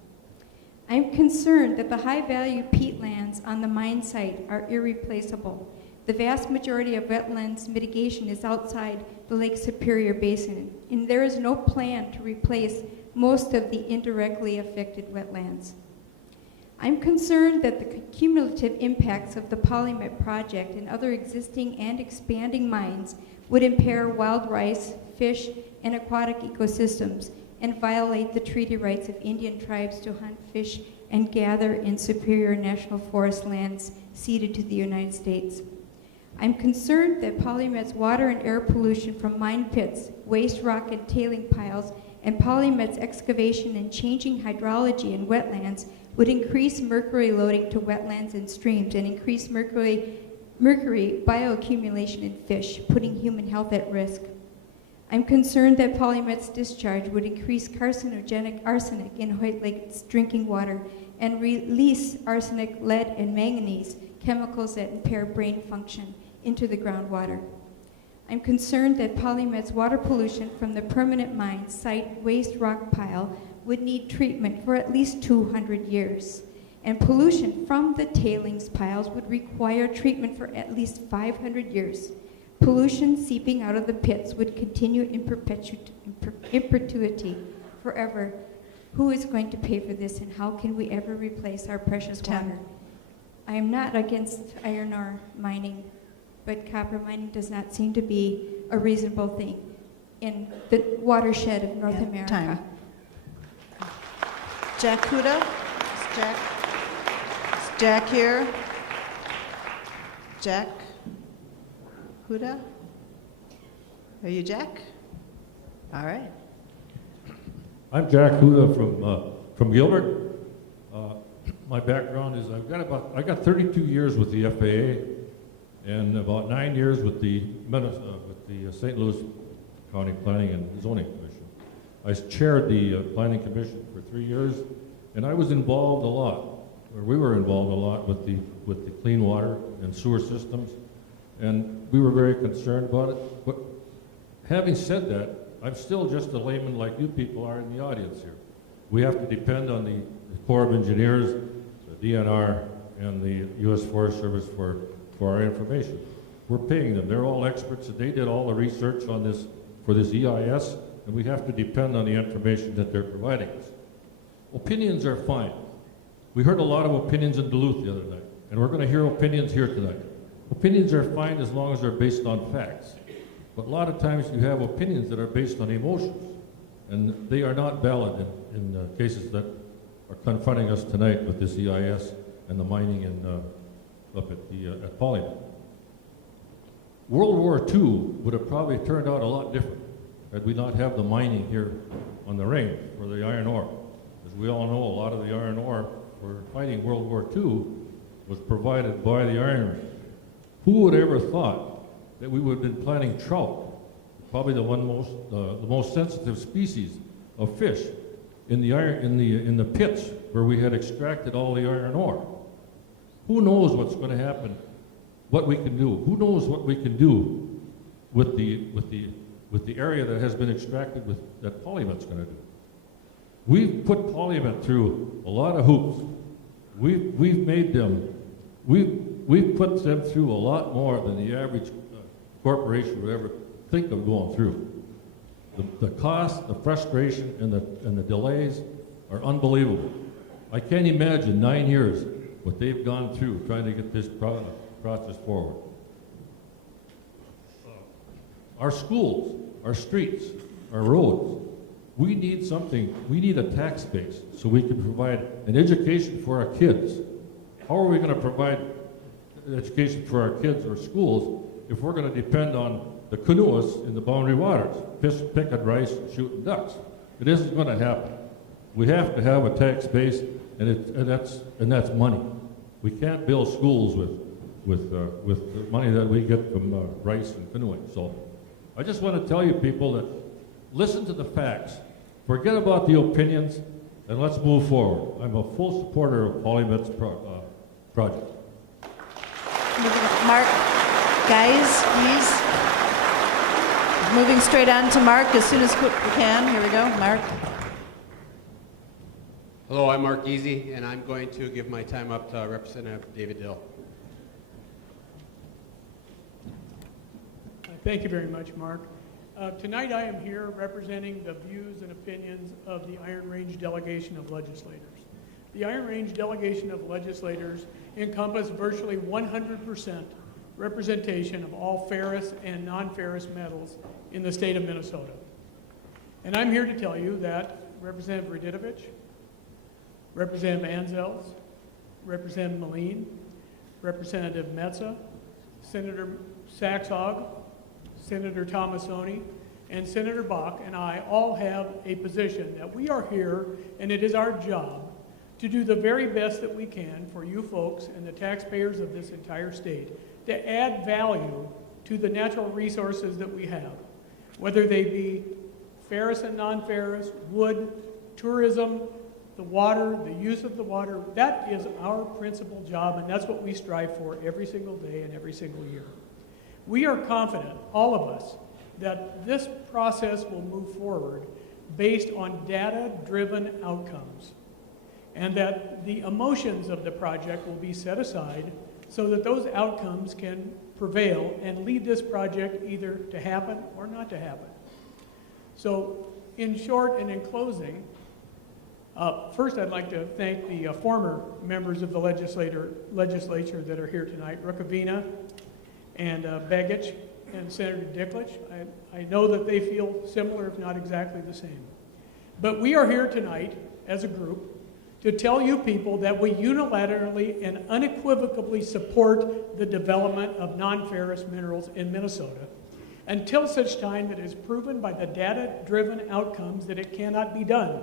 I'm concerned that the high-value peatlands on the mine site are irreplaceable. The vast majority of wetlands mitigation is outside the Lake Superior Basin, and there is no plan to replace most of the indirectly affected wetlands. I'm concerned that the cumulative impacts of the Polymet project and other existing and expanding mines would impair wild rice, fish, and aquatic ecosystems and violate the treaty rights of Indian tribes to hunt, fish, and gather in Superior National Forest lands ceded to the United States. I'm concerned that Polymet's water and air pollution from mine pits, waste rock, and tailing piles and Polymet's excavation and changing hydrology in wetlands would increase mercury loading to wetlands and streams and increase mercury bioaccumulation in fish, putting human health at risk. I'm concerned that Polymet's discharge would increase carcinogenic arsenic in White Lake's drinking water and release arsenic, lead, and manganese, chemicals that impair brain function, into the groundwater. I'm concerned that Polymet's water pollution from the permanent mine site waste rock pile would need treatment for at least 200 years, and pollution from the tailings piles would require treatment for at least 500 years. Pollution seeping out of the pits would continue in perpetuity forever. Who is going to pay for this, and how can we ever replace our precious water? I am not against iron ore mining, but copper mining does not seem to be a reasonable thing in the watershed of North America. Time. Jack Huda? Is Jack here? Jack Huda? Are you Jack? All right. I'm Jack Huda from Gilbert. My background is I got 32 years with the FAA and about 9 years with the St. Louis County Planning and Zoning Commission. I chaired the Planning Commission for 3 years, and I was involved a lot, or we were involved a lot with the clean water and sewer systems, and we were very concerned about it. But having said that, I'm still just a layman like you people are in the audience here. We have to depend on the Corps of Engineers, the DNR, and the U.S. Forest Service for our information. We're paying them. They're all experts, and they did all the research on this for this EIS, and we have to depend on the information that they're providing us. Opinions are fine. We heard a lot of opinions in Duluth the other night, and we're going to hear opinions here tonight. Opinions are fine as long as they're based on facts. But a lot of times you have opinions that are based on emotions, and they are not valid in cases that are confronting us tonight with this EIS and the mining up at Polymet. World War II would have probably turned out a lot different had we not have the mining here on the range for the iron ore. As we all know, a lot of the iron ore for fighting World War II was provided by the iron range. Who would ever thought that we would have been planting trout, probably the most sensitive species of fish, in the pits where we had extracted all the iron ore? Who knows what's going to happen? What we can do? Who knows what we can do with the area that has been extracted that Polymet's going to do? We've put Polymet through a lot of hoops. We've made them. We've put them through a lot more than the average corporation would ever think of going through. The cost, the frustration, and the delays are unbelievable. I can't imagine 9 years what they've gone through trying to get this process forward. Our schools, our streets, our roads, we need something, we need a tax base so we can provide an education for our kids. How are we going to provide education for our kids or schools if we're going to depend on the canoeists in the boundary waters, picking rice and shooting ducks? It isn't going to happen. We have to have a tax base, and that's money. We can't build schools with the money that we get from rice and canoeing. So I just want to tell you people that listen to the facts, forget about the opinions, and let's move forward. I'm a full supporter of Polymet's project. Mark, guys, please. Moving straight on to Mark as soon as we can. Here we go, Mark. Hello, I'm Mark Easy, and I'm going to give my time up to Representative David Dill. Thank you very much, Mark. Tonight I am here representing the views and opinions of the Iron Range delegation of legislators. The Iron Range delegation of legislators encompass virtually 100% representation of all ferrous and non-ferrous metals in the state of Minnesota. And I'm here to tell you that Representative Radidovich, Representative Anzels, Representative Moline, Representative Metza, Senator Saxhog, Senator Tomasoni, and Senator Bach and I all have a position that we are here, and it is our job to do the very best that we can for you folks and the taxpayers of this entire state to add value to the natural resources that we have, whether they be ferrous and non-ferrous, wood, tourism, the water, the use of the water. That is our principal job, and that's what we strive for every single day and every single year. We are confident, all of us, that this process will move forward based on data-driven outcomes, and that the emotions of the project will be set aside so that those outcomes can prevail and lead this project either to happen or not to happen. So, in short and in closing, first I'd like to thank the former members of the legislature that are here tonight, Rukavina and Begich and Senator Dicklich. I know that they feel similar, if not exactly the same. But we are here tonight as a group to tell you people that we unilaterally and unequivocally support the development of non-ferrous minerals in Minnesota until such time that it is proven by the data-driven outcomes that it cannot be done.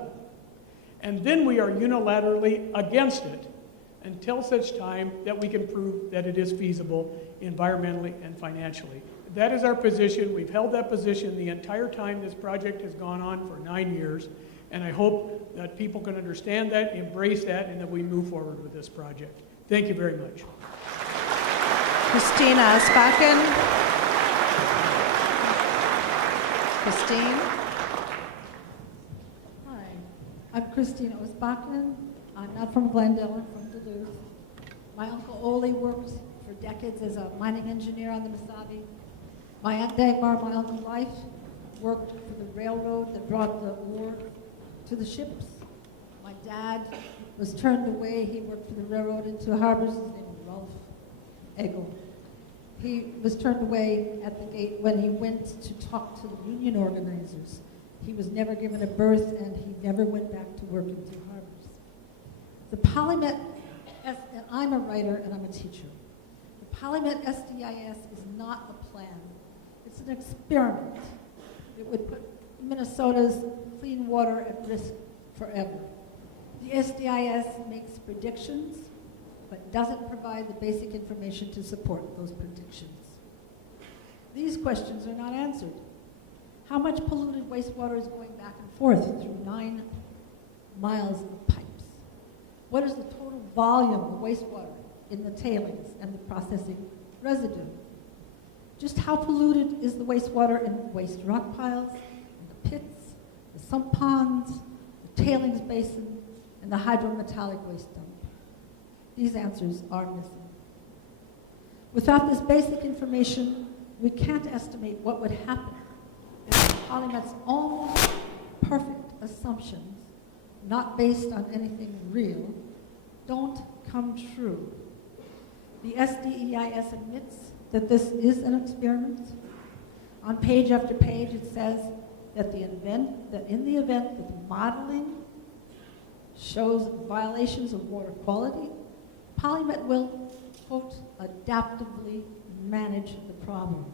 And then we are unilaterally against it until such time that we can prove that it is feasible environmentally and financially. That is our position. We've held that position the entire time this project has gone on for 9 years, and I hope that people can understand that, embrace that, and that we move forward with this project. Thank you very much. Christina Spaken. Christine. Hi, I'm Christina Osbakken. I'm not from Glendale, I'm from Duluth. My Uncle Ole worked for decades as a mining engineer on the Mesabi. My Aunt Dagmar, my Uncle Life, worked for the railroad that brought the ore to the ships. My dad was turned away. He worked for the railroad into harbors. His name was Ralph Egel. He was turned away at the gate when he went to talk to the union organizers. He was never given a berth, and he never went back to work into harbors. The Polymet, and I'm a writer and I'm a teacher. The Polymet SDEIS is not a plan. It's an experiment. It would put Minnesota's clean water at risk forever. The SDEIS makes predictions, but doesn't provide the basic information to support those predictions. These questions are not answered. How much polluted wastewater is going back and forth through 9 miles of pipes? What is the total volume of wastewater in the tailings and the processing residue? Just how polluted is the wastewater in waste rock piles, in the pits, the sump ponds, the tailings basin, and the hydrometallic waste dump? These answers are missing. Without this basic information, we can't estimate what would happen if Polymet's almost perfect assumptions, not based on anything real, don't come true. The SDEIS admits that this is an experiment. On page after page, it says that in the event that the modeling shows violations of water quality, Polymet will, quote, adaptively manage the problem.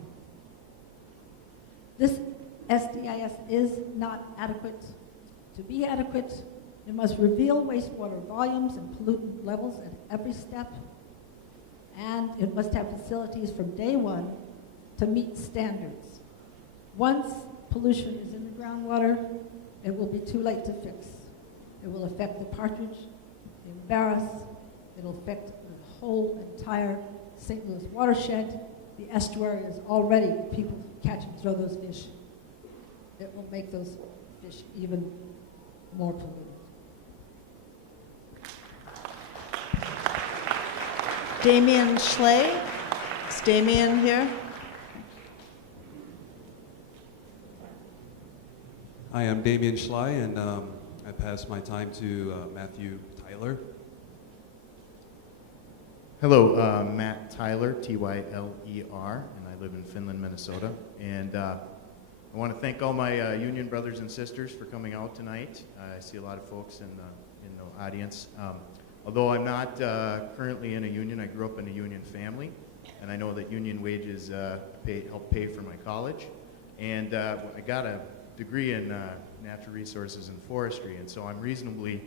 This SDEIS is not adequate. To be adequate, it must reveal wastewater volumes and pollutant levels at every step, and it must have facilities from day one to meet standards. Once pollution is in the groundwater, it will be too late to fix. It will affect the partridge, the embarrass, it'll affect the whole entire St. Louis watershed. The estuary is already, people catch and throw those fish. It will make those fish even more polluted. Damien Schley. Is Damien here? Hi, I'm Damien Schley, and I pass my time to Matthew Tyler. Hello, Matt Tyler, Tyler, and I live in Finland, Minnesota. And I want to thank all my union brothers and sisters for coming out tonight. I see a lot of folks in the audience. Although I'm not currently in a union, I grew up in a union family, and I know that union wages help pay for my college. And I got a degree in natural resources and forestry, and so I'm reasonably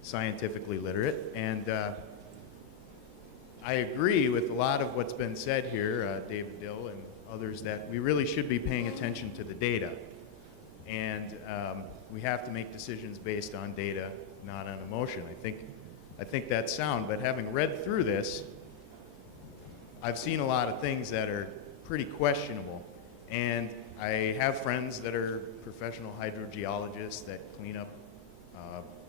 scientifically literate. And I agree with a lot of what's been said here, David Dill and others, that we really should be paying attention to the data. And we have to make decisions based on data, not on emotion. I think that's sound, but having read through this, I've seen a lot of things that are pretty questionable. And I have friends that are professional hydrogeologists that clean up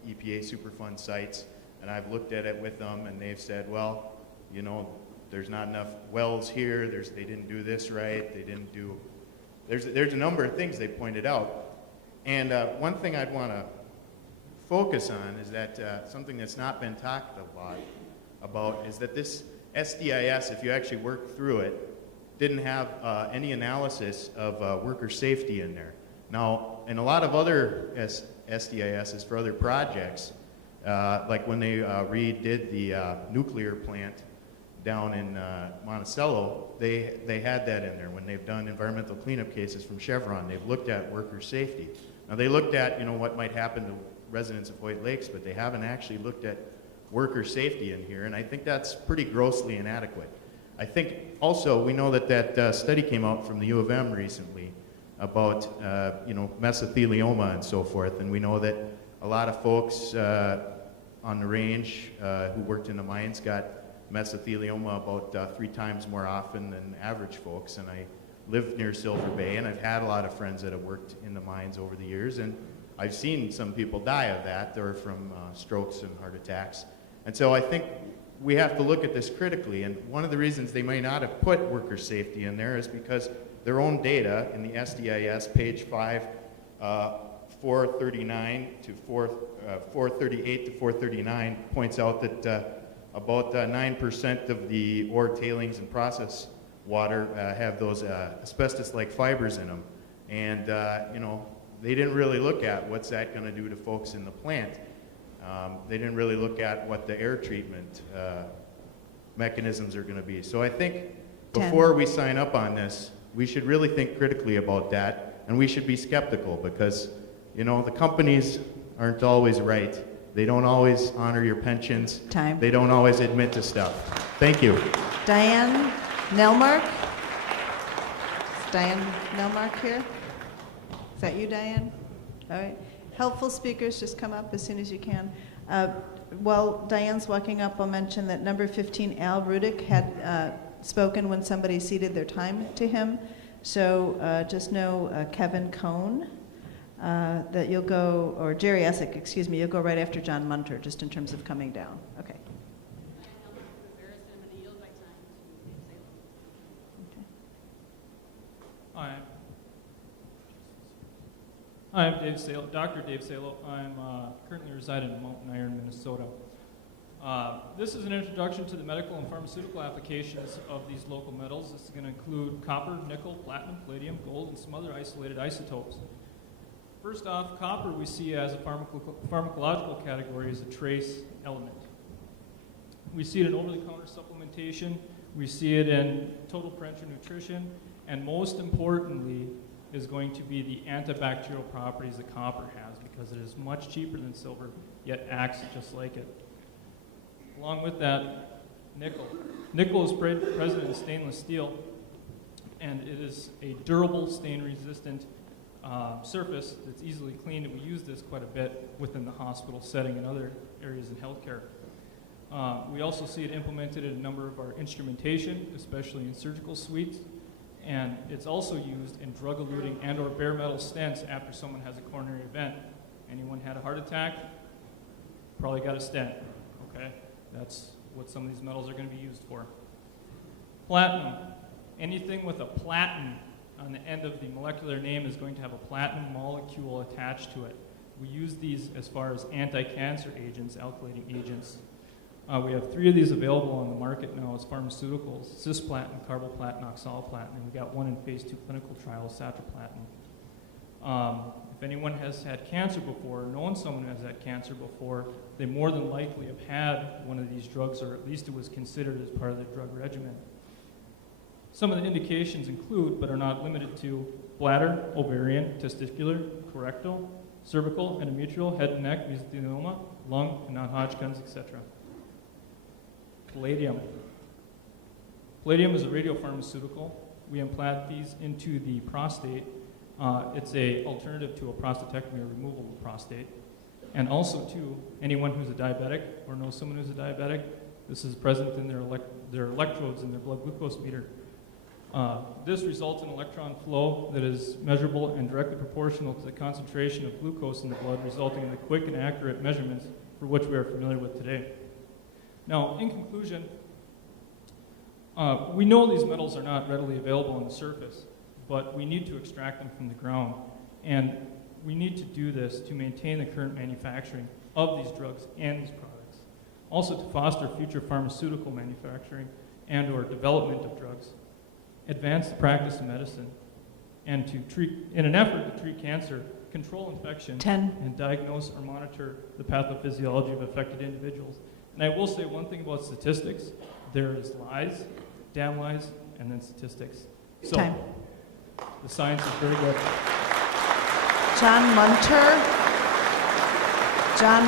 EPA Superfund sites, and I've looked at it with them, and they've said, well, you know, there's not enough wells here, they didn't do this right, they didn't do, there's a number of things they pointed out. And one thing I'd want to focus on is that something that's not been talked about is that this SDEIS, if you actually work through it, didn't have any analysis of worker safety in there. Now, in a lot of other SDEISs for other projects, like when they redid the nuclear plant down in Monticello, they had that in there. When they've done environmental cleanup cases from Chevron, they've looked at worker safety. Now, they looked at, you know, what might happen to residents of White Lakes, but they haven't actually looked at worker safety in here, and I think that's pretty grossly inadequate. I think also we know that study came out from the U of M recently about you know, mesothelioma and so forth, and we know that a lot of folks on the range who worked in the mines got mesothelioma about 3 times more often than average folks. And I live near Silver Bay, and I've had a lot of friends that have worked in the mines over the years, and I've seen some people die of that, or from strokes and heart attacks. And so I think we have to look at this critically, and one of the reasons they may not have put worker safety in there is because their own data in the SDEIS, page 5, 439 to 438 to 439, points out that about 9% of the ore tailings and process water have those asbestos-like fibers in them. And, you know, they didn't really look at what's that going to do to folks in the plant. They didn't really look at what the air treatment mechanisms are going to be. So I think before we sign up on this, we should really think critically about that, and we should be skeptical because, you know, the companies aren't always right. They don't always honor your pensions. Time. They don't always admit to stuff. Thank you. Diane Nelmark? Is Diane Nelmark here? Is that you, Diane? All right. Helpful speakers, just come up as soon as you can. While Diane's walking up, I'll mention that number 15, Al Rudick, had spoken when somebody ceded their time to him. So just know Kevin Cohn, that you'll go, or Jerry Essick, excuse me, you'll go right after John Munter, just in terms of coming down. Okay. Hi, I'm Dave Salo, Dr. Dave Salo. I'm currently residing in Mountain Iron, Minnesota. This is an introduction to the medical and pharmaceutical applications of these local metals. This is going to include copper, nickel, platinum, palladium, gold, and some other isolated isotopes. First off, copper we see as a pharmacological category as a trace element. We see it in over-the-counter supplementation. We see it in total parenteral nutrition, and most importantly, is going to be the antibacterial properties that copper has because it is much cheaper than silver, yet acts just like it. Along with that, nickel. Nickel is present in stainless steel, and it is a durable, stain-resistant surface that's easily cleaned, and we use this quite a bit within the hospital setting and other areas in healthcare. We also see it implemented in a number of our instrumentation, especially in surgical suites. And it's also used in drug-eluting and or bare metal stents after someone has a coronary event. Anyone had a heart attack? Probably got a stent, okay? That's what some of these metals are going to be used for. Platinum. Anything with a platinum on the end of the molecular name is going to have a platinum molecule attached to it. We use these as far as anti-cancer agents, alkylating agents. We have 3 of these available on the market now as pharmaceuticals: cisplatin, carboplatin, oxaliplatin, and we got 1 in phase 2 clinical trials, satroplatin. If anyone has had cancer before, or known someone who has had cancer before, they more than likely have had one of these drugs, or at least it was considered as part of their drug regimen. Some of the indications include, but are not limited to, bladder, ovarian, testicular, colorectal, cervical, endometrial, head and neck, mesothelioma, lung, and non-Hodgkin's, etc. Palladium. Palladium is a radiopharmaceutical. We implant these into the prostate. It's an alternative to a prostatectomy or removal of the prostate. And also, too, anyone who's a diabetic or knows someone who's a diabetic, this is present in their electrodes in their blood glucose meter. This results in electron flow that is measurable and directly proportional to the concentration of glucose in the blood, resulting in the quick and accurate measurements for which we are familiar with today. Now, in conclusion, we know these metals are not readily available on the surface, but we need to extract them from the ground. And we need to do this to maintain the current manufacturing of these drugs and these products. Also to foster future pharmaceutical manufacturing and or development of drugs, advance the practice of medicine, and to treat, in an effort to treat cancer, control infection, and diagnose or monitor the pathophysiology of affected individuals. And I will say one thing about statistics. There is lies, damn lies, and then statistics. So the science is very good. John Munter. John.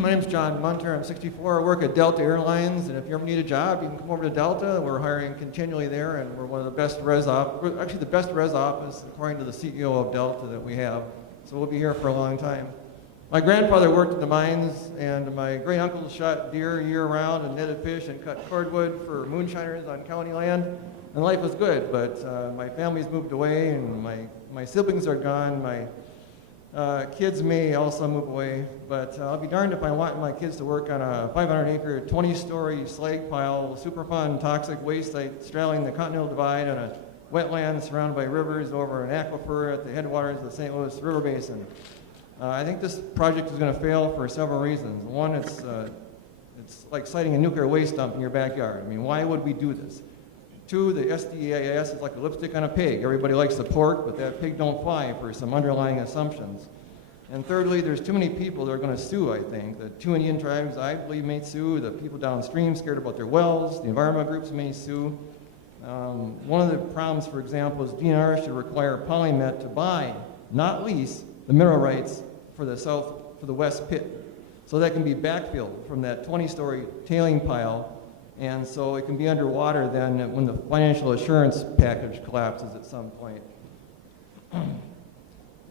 My name's John Munter. I'm 64. I work at Delta Airlines, and if you ever need a job, you can come over to Delta. We're hiring continually there, and we're one of the best res actually the best res office, according to the CEO of Delta, that we have. So we'll be here for a long time. My grandfather worked at the mines, and my great uncle shot deer year-round and netted fish and cut cordwood for moonshiners on county land. And life was good, but my family's moved away, and my siblings are gone. My kids may also move away, but I'll be darned if I want my kids to work on a 500-acre, 20-story slag pile, Superfund toxic waste site straddling the Continental Divide on a wetland surrounded by rivers over an aquifer at the headwaters of the St. Louis River Basin. I think this project is going to fail for several reasons. One, it's like siting a nuclear waste dump in your backyard. I mean, why would we do this? Two, the SDEIS is like a lipstick on a pig. Everybody likes the pork, but that pig don't fly for some underlying assumptions. And thirdly, there's too many people that are going to sue, I think. The 2 Indian tribes, I believe, may sue. The people downstream scared about their wells. The environmental groups may sue. One of the problems, for example, is DNR should require Polymet to buy, not lease, the mineral rights for the west pit. So that can be backfilled from that 20-story tailing pile. And so it can be underwater then when the financial assurance package collapses at some point.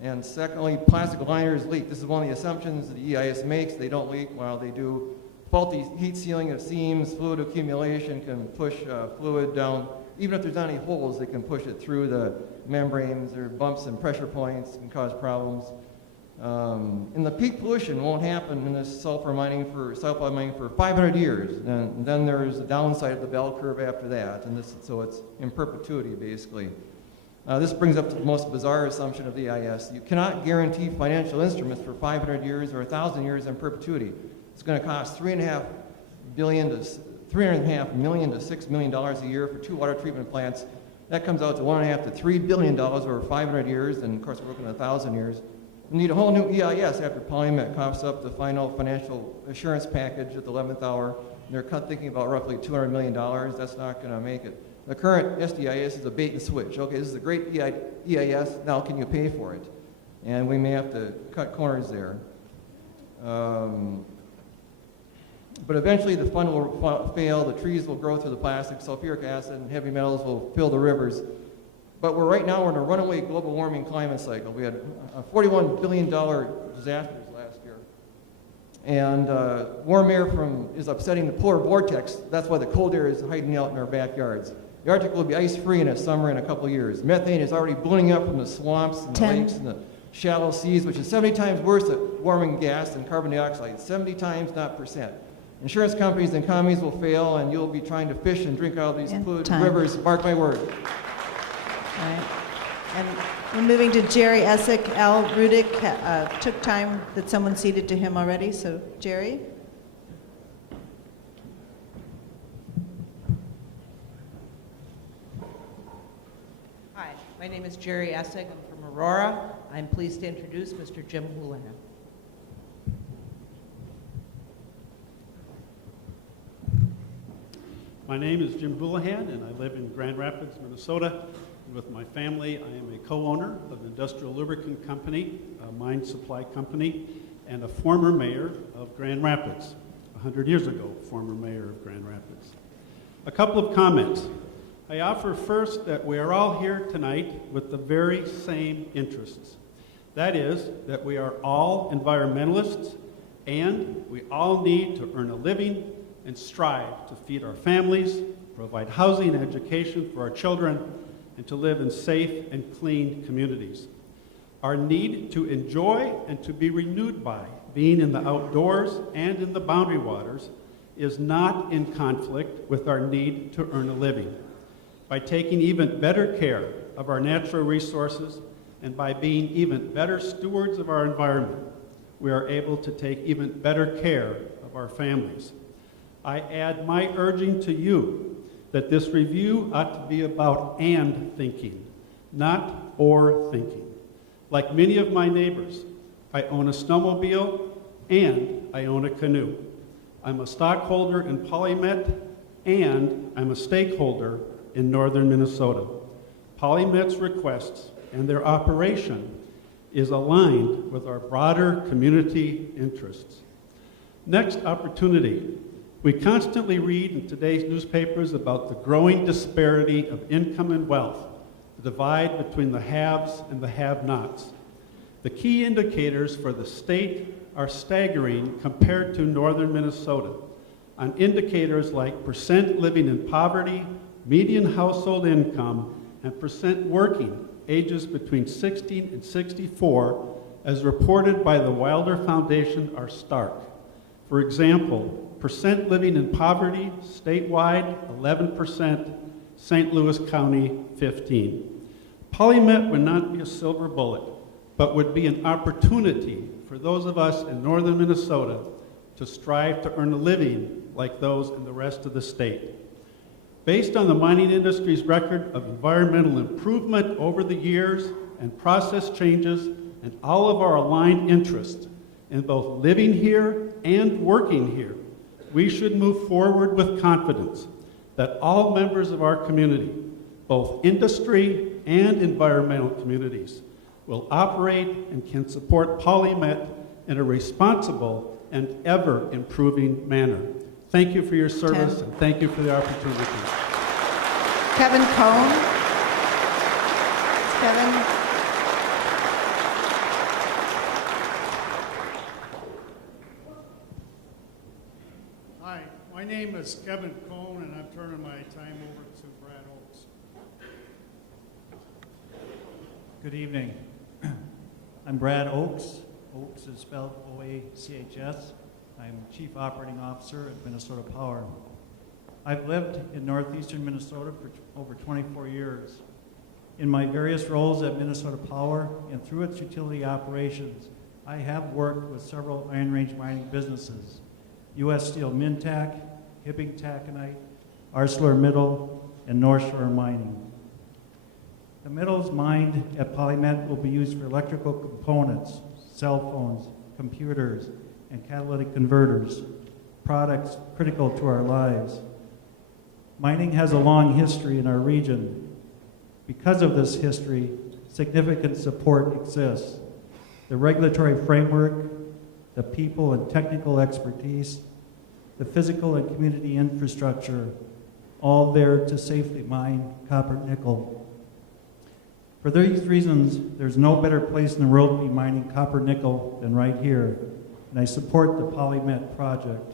And secondly, plastic liners leak. This is one of the assumptions that the EIS makes. They don't leak while they do. Faulty heat sealing of seams, fluid accumulation can push fluid down. Even if there's not any holes, they can push it through the membranes or bumps and pressure points and cause problems. And the peak pollution won't happen in this sulfide mining for 500 years. And then there's the downside of the bell curve after that. And so it's in perpetuity, basically. This brings up to the most bizarre assumption of the EIS. You cannot guarantee financial instruments for 500 years or 1,000 years in perpetuity. It's going to cost $3.5 million to $6 million a year for 2 water treatment plants. That comes out to $1.5 to $3 billion over 500 years, and of course we're looking at 1,000 years. We need a whole new EIS after Polymet coughs up the final financial assurance package at the 11th hour. They're thinking about roughly $200 million. That's not going to make it. The current SDEIS is a bait and switch. Okay, this is a great EIS. Now can you pay for it? And we may have to cut corners there. But eventually the fund will fail. The trees will grow through the plastic. Sulfuric acid and heavy metals will fill the rivers. But right now we're in a runaway global warming climate cycle. We had $41 billion disasters last year. And warm air is upsetting the polar vortex. That's why the cold air is hiding out in our backyards. The Arctic will be ice-free in a summer in a couple of years. Methane is already ballooning up from the swamps and the lakes and the shallow seas, which is 70 times worse at warming gas than carbon dioxide. 70 times, not percent. Insurance companies and commies will fail, and you'll be trying to fish and drink out of these polluted rivers. Mark my word. All right. And we're moving to Jerry Essick. Al Rudick took time that someone ceded to him already, so Jerry. Hi, my name is Jerry Essick. I'm from Aurora. I'm pleased to introduce Mr. Jim Houlihan. My My name is Jim Houlihan, and I live in Grand Rapids, Minnesota. And with my family, I am a co-owner of an industrial lubricant company, a mine supply company, and a former mayor of Grand Rapids. 100 years ago, former mayor of Grand Rapids. A couple of comments. I offer first that we are all here tonight with the very same interests. That is, that we are all environmentalists, and we all need to earn a living and strive to feed our families, provide housing and education for our children, and to live in safe and clean communities. Our need to enjoy and to be renewed by being in the outdoors and in the boundary waters is not in conflict with our need to earn a living. By taking even better care of our natural resources and by being even better stewards of our environment, we are able to take even better care of our families. I add my urging to you that this review ought to be about and thinking, not or thinking. Like many of my neighbors, I own a snowmobile and I own a canoe. I'm a stockholder in Polymet and I'm a stakeholder in northern Minnesota. Polymet's requests and their operation is aligned with our broader community interests. Next, opportunity. We constantly read in today's newspapers about the growing disparity of income and wealth, the divide between the haves and the have-nots. The key indicators for the state are staggering compared to northern Minnesota on indicators like percent living in poverty, median household income, and percent working, ages between 16 and 64, as reported by the Wilder Foundation, are stark. For example, percent living in poverty, statewide, 11%, St. Louis County, 15%. Polymet would not be a silver bullet, but would be an opportunity for those of us in northern Minnesota to strive to earn a living like those in the rest of the state. Based on the mining industry's record of environmental improvement over the years and process changes and all of our aligned interests in both living here and working here, we should move forward with confidence that all members of our community, both industry and environmental communities, will operate and can support Polymet in a responsible and ever-improving manner. Thank you for your service, and thank you for the opportunity. Kevin Cohn. Kevin. Hi, my name is Kevin Cohn, and I'm turning my time over to Brad Oakes. Good evening. I'm Brad Oakes. Oakes is spelled O-A-C-H-S. I'm Chief Operating Officer at Minnesota Power. I've lived in northeastern Minnesota for over 24 years. In my various roles at Minnesota Power and through its utility operations, I have worked with several Iron Range mining businesses: U.S. Steel Mintac, Hibbing Taconite, ArcelorMittal, and North Shore Mining. The metals mined at Polymet will be used for electrical components, cell phones, computers, and catalytic converters, products critical to our lives. Mining has a long history in our region. Because of this history, significant support exists. The regulatory framework, the people and technical expertise, the physical and community infrastructure, all there to safely mine copper nickel. For these reasons, there's no better place in the world to be mining copper nickel than right here, and I support the Polymet project.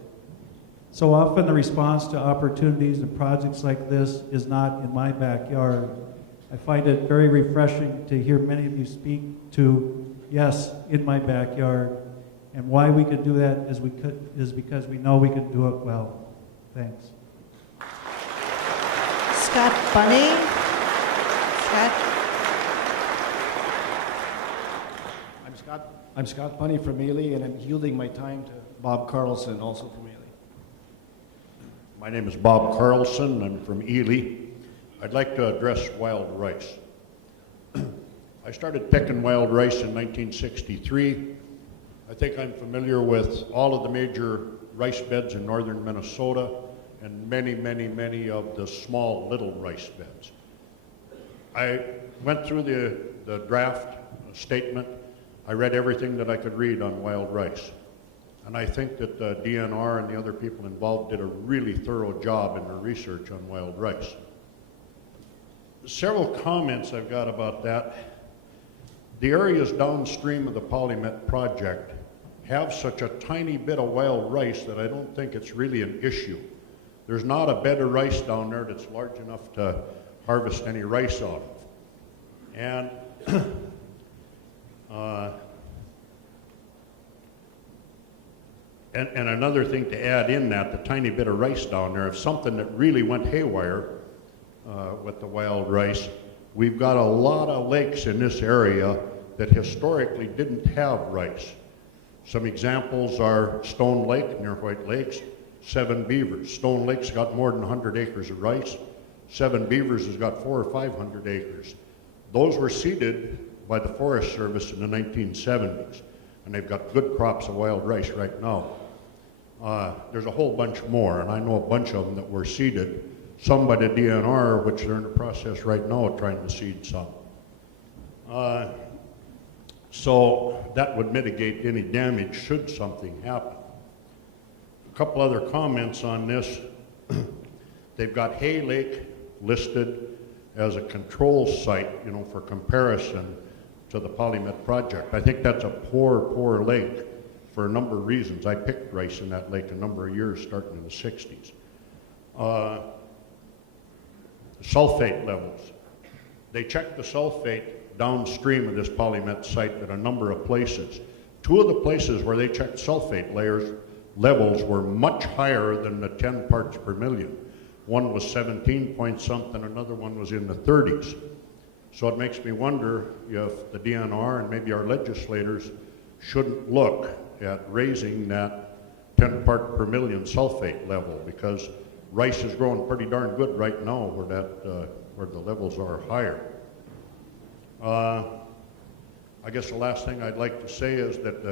So often the response to opportunities and projects like this is not in my backyard. I find it very refreshing to hear many of you speak to, yes, in my backyard, and why we could do that is because we know we can do it well. Thanks. Scott Bunny. Scott. I'm Scott Bunny from Ely, and I'm yielding my time to Bob Carlson, also from Ely. My name is Bob Carlson. I'm from Ely. I'd like to address wild rice. I started picking wild rice in 1963. I think I'm familiar with all of the major rice beds in northern Minnesota and many, many, many of the small little rice beds. I went through the draft statement. I read everything that I could read on wild rice. And I think that the DNR and the other people involved did a really thorough job in their research on wild rice. Several comments I've got about that. The areas downstream of the Polymet project have such a tiny bit of wild rice that I don't think it's really an issue. There's not a bed of rice down there that's large enough to harvest any rice out of. And and another thing to add in that, the tiny bit of rice down there, if something that really went haywire with the wild rice, we've got a lot of lakes in this area that historically didn't have rice. Some examples are Stone Lake near White Lakes, Seven Beavers. Stone Lake's got more than 100 acres of rice. Seven Beavers has got 400 or 500 acres. Those were seeded by the Forest Service in the 1970s, and they've got good crops of wild rice right now. There's a whole bunch more, and I know a bunch of them that were seeded, some by the DNR, which they're in the process right now of trying to seed some. So that would mitigate any damage should something happen. A couple other comments on this. They've got Hay Lake listed as a control site, you know, for comparison to the Polymet project. I think that's a poor, poor lake for a number of reasons. I picked rice in that lake a number of years starting in the 60s. Sulfate levels. They checked the sulfate downstream of this Polymet site at a number of places. Two of the places where they checked sulfate levels were much higher than the 10 parts per million. One was 17 point something, another one was in the 30s. So it makes me wonder if the DNR and maybe our legislators shouldn't look at raising that 10 part per million sulfate level, because rice is growing pretty darn good right now where the levels are higher. I guess the last thing I'd like to say is that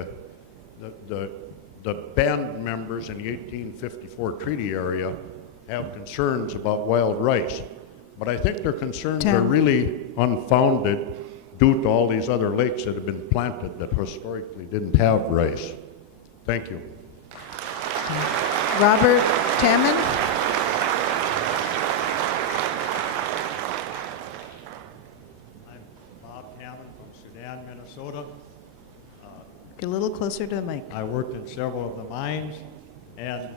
the band members in the 1854 treaty area have concerns about wild rice, but I think their concerns are really unfounded due to all these other lakes that have been planted that historically didn't have rice. Thank you. Robert Tamman. I'm Bob Hammond from Sudan, Minnesota. Get a little closer to the mic. I worked in several of the mines, and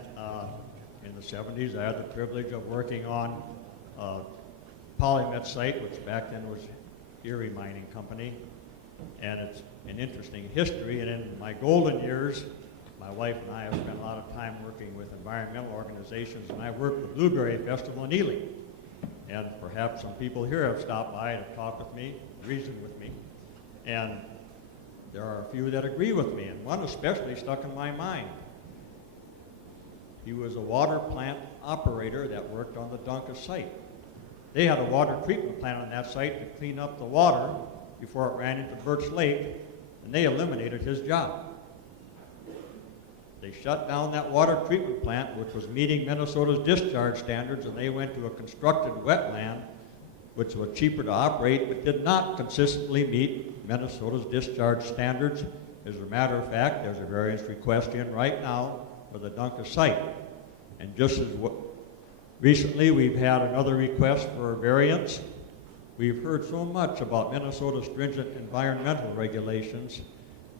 in the 70s I had the privilege of working on a Polymet site, which back then was Erie Mining Company. And it's an interesting history, and in my golden years, my wife and I have spent a lot of time working with environmental organizations, and I worked with Blueberry Festival in Ely. And perhaps some people here have stopped by and have talked with me, reasoned with me. And there are a few that agree with me, and one especially stuck in my mind. He was a water plant operator that worked on the Duncan site. They had a water treatment plant on that site to clean up the water before it ran into Birch Lake, and they eliminated his job. They shut down that water treatment plant, which was meeting Minnesota's discharge standards, and they went to a constructed wetland, which was cheaper to operate, but did not consistently meet Minnesota's discharge standards. As a matter of fact, there's a variance request in right now for the Duncan site. And just as recently we've had another request for a variance. We've heard so much about Minnesota's stringent environmental regulations.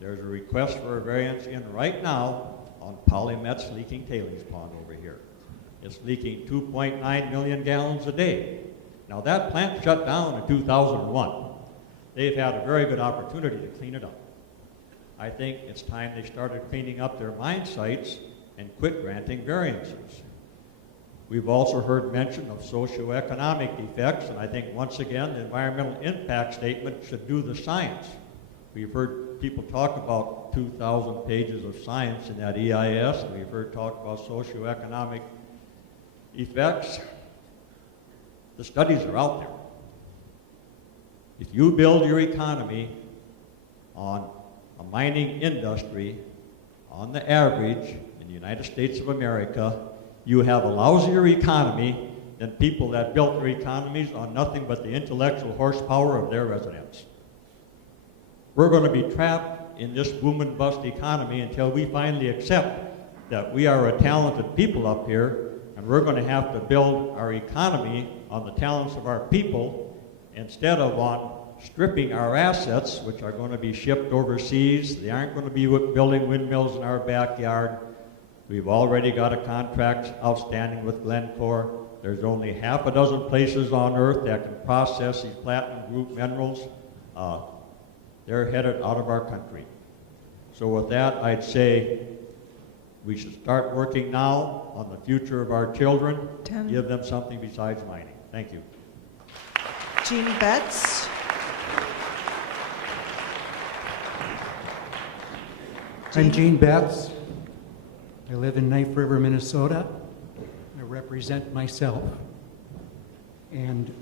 There's a request for a variance in right now on Polymet's leaking tailings pond over here. It's leaking 2.9 million gallons a day. Now that plant shut down in 2001. They've had a very good opportunity to clean it up. I think it's time they started cleaning up their mine sites and quit granting variances. We've also heard mention of socioeconomic effects, and I think once again the environmental impact statement should do the science. We've heard people talk about 2,000 pages of science in that EIS, and we've heard talk about socioeconomic effects. The studies are out there. If you build your economy on a mining industry, on the average in the United States of America, you have a lousier economy than people that built their economies on nothing but the intellectual horsepower of their residents. We're going to be trapped in this boom and bust economy until we finally accept that we are a talented people up here, and we're going to have to build our economy on the talents of our people instead of on stripping our assets, which are going to be shipped overseas. They aren't going to be building windmills in our backyard. We've already got a contract outstanding with Glencore. There's only half a dozen places on Earth that can process these platinum group minerals. They're headed out of our country. So with that, I'd say we should start working now on the future of our children, give them something besides mining. Thank you. Jean Betts. I'm Gene Betts. I live in Knife River, Minnesota. I represent myself. And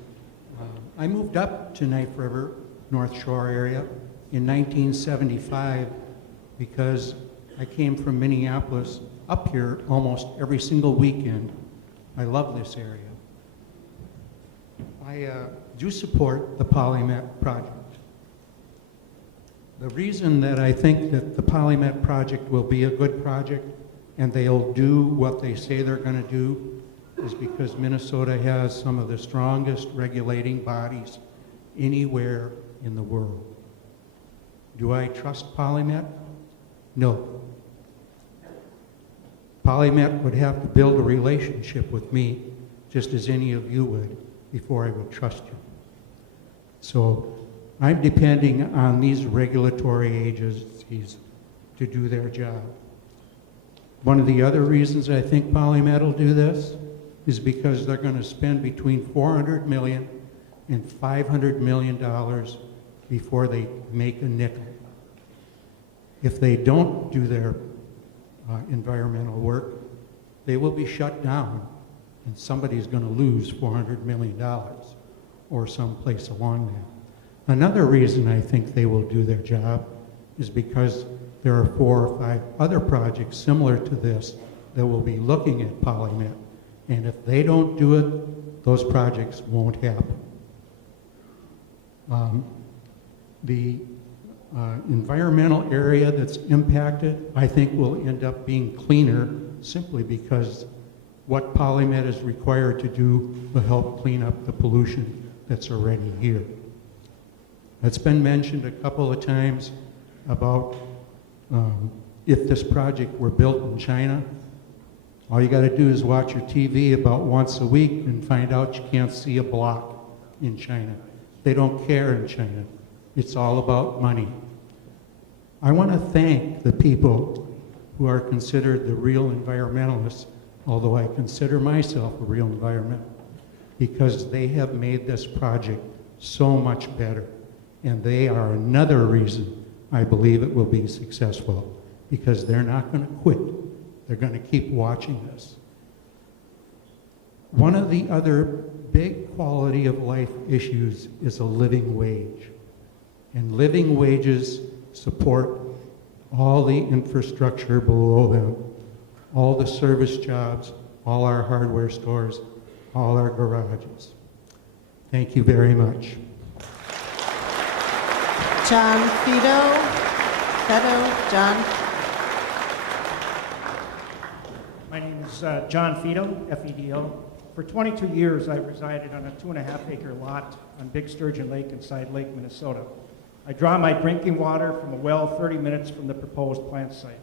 I moved up to Knife River, North Shore area, in 1975 because I came from Minneapolis up here almost every single weekend. I love this area. I do support the Polymet project. The reason that I think that the Polymet project will be a good project and they'll do what they say they're going to do is because Minnesota has some of the strongest regulating bodies anywhere in the world. Do I trust Polymet? No. Polymet would have to build a relationship with me, just as any of you would, before I would trust you. So I'm depending on these regulatory agencies to do their job. One of the other reasons I think Polymet will do this is because they're going to spend between $400 million and $500 million before they make a nickel. If they don't do their environmental work, they will be shut down and somebody's going to lose $400 million or someplace along there. Another reason I think they will do their job is because there are 4 or 5 other projects similar to this that will be looking at Polymet, and if they don't do it, those projects won't happen. The environmental area that's impacted, I think, will end up being cleaner simply because what Polymet is required to do will help clean up the pollution that's already here. It's been mentioned a couple of times about if this project were built in China, all you got to do is watch your TV about once a week and find out you can't see a block in China. They don't care in China. It's all about money. I want to thank the people who are considered the real environmentalists, although I consider myself a real environmentalist, because they have made this project so much better. And they are another reason I believe it will be successful, because they're not going to quit. They're going to keep watching this. One of the other big quality of life issues is a living wage. And living wages support all the infrastructure below them, all the service jobs, all our hardware stores, all our garages. Thank you very much. John John. My name is John Fido, F-E-D-O. For 22 years, I've resided on a 2.5-acre lot on Big Sturgeon Lake inside Lake, Minnesota. I draw my drinking water from a well 30 minutes from the proposed plant site.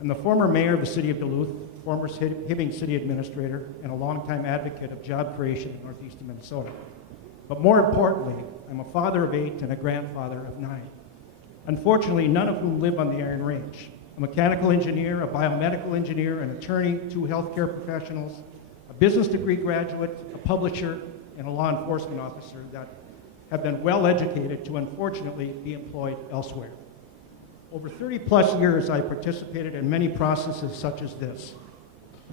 I'm the former mayor of the city of Duluth, former Hibbing city administrator, and a longtime advocate of job creation in northeastern Minnesota. But more importantly, I'm a father of 8 and a grandfather of 9. Unfortunately, none of whom live on the Iron Range. A mechanical engineer, a biomedical engineer, an attorney, 2 healthcare professionals, a business degree graduate, a publisher, and a law enforcement officer that have been well educated to unfortunately be employed elsewhere. Over 30+ years, I participated in many processes such as this.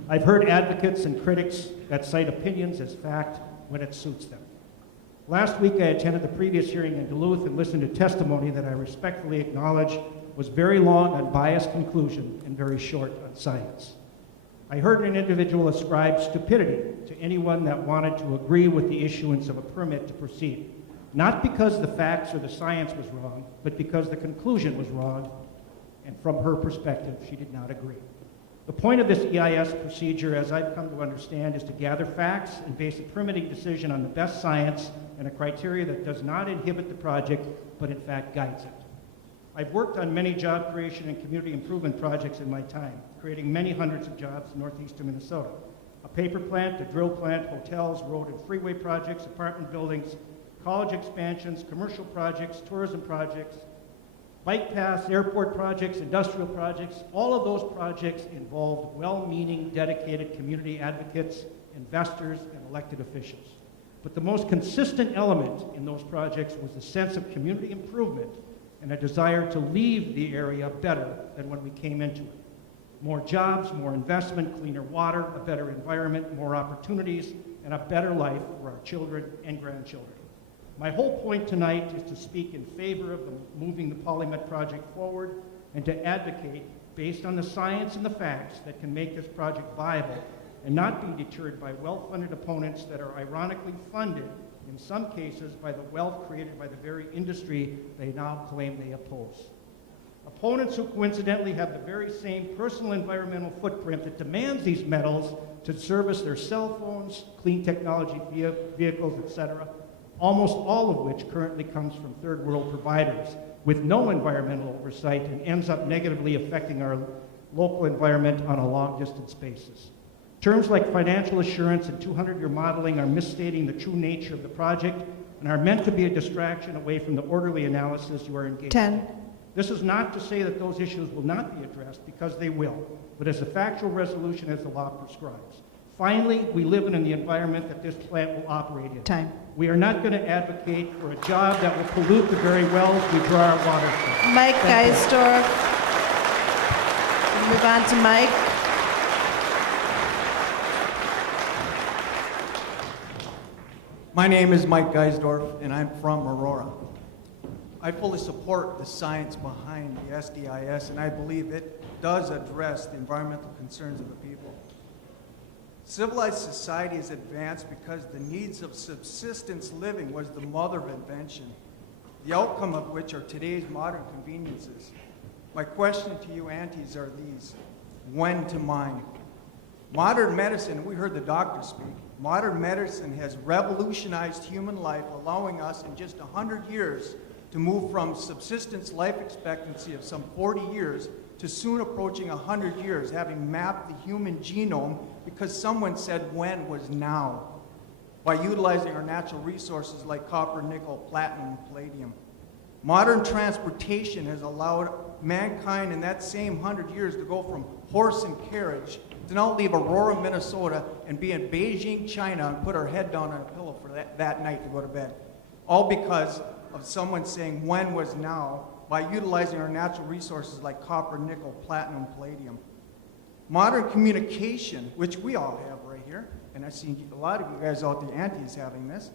I've heard advocates and critics that cite opinions as fact when it suits them. Last week, I attended the previous hearing in Duluth and listened to testimony that I respectfully acknowledge was very long on biased conclusion and very short on science. I heard an individual ascribe stupidity to anyone that wanted to agree with the issuance of a permit to proceed. Not because the facts or the science was wrong, but because the conclusion was wrong, and from her perspective, she did not agree. The point of this EIS procedure, as I've come to understand, is to gather facts and base a permitting decision on the best science and a criteria that does not inhibit the project, but in fact guides it. I've worked on many job creation and community improvement projects in my time, creating many hundreds of jobs in northeastern Minnesota. A paper plant, a drill plant, hotels, road and freeway projects, apartment buildings, college expansions, commercial projects, tourism projects, bike paths, airport projects, industrial projects. All of those projects involved well-meaning, dedicated community advocates, investors, and elected officials. But the most consistent element in those projects was the sense of community improvement and a desire to leave the area better than when we came into it. More jobs, more investment, cleaner water, a better environment, more opportunities, and a better life for our children and grandchildren. My whole point tonight is to speak in favor of moving the Polymet project forward and to advocate based on the science and the facts that can make this project viable and not be deterred by well-funded opponents that are ironically funded, in some cases, by the wealth created by the very industry they now claim they oppose. Opponents who coincidentally have the very same personal environmental footprint that demands these metals to service their cell phones, clean technology vehicles, etc., almost all of which currently comes from third world providers with no environmental oversight and ends up negatively affecting our local environment on a long distance basis. Terms like financial assurance and 200-year modeling are misstating the true nature of the project and are meant to be a distraction away from the orderly analysis you are engaged in. This is not to say that those issues will not be addressed, because they will, but as a factual resolution as the law prescribes. Finally, we live in the environment that this plant will operate in. We are not going to advocate for a job that will pollute the very wells we draw our water from. Mike Geisdorf. Move on to Mike. My name is Mike Geisdorf, and I'm from Aurora. I fully support the science behind the SDEIS, and I believe it does address the environmental concerns of the people. Civilized society has advanced because the needs of subsistence living was the mother of invention, the outcome of which are today's modern conveniences. My question to you aunties are these: when to mine? Modern medicine, we heard the doctor speak, modern medicine has revolutionized human life, allowing us in just 100 years to move from subsistence life expectancy of some 40 years to soon approaching 100 years, having mapped the human genome because someone said when was now, by utilizing our natural resources like copper, nickel, platinum, and palladium. Modern transportation has allowed mankind in that same 100 years to go from horse and carriage to now leave Aurora, Minnesota, and be in Beijing, China, and put our head down on a pillow for that night to go to bed. All because of someone saying when was now by utilizing our natural resources like copper, nickel, platinum, palladium. Modern communication, which we all have right here, and I see a lot of you guys out there, aunties, having this.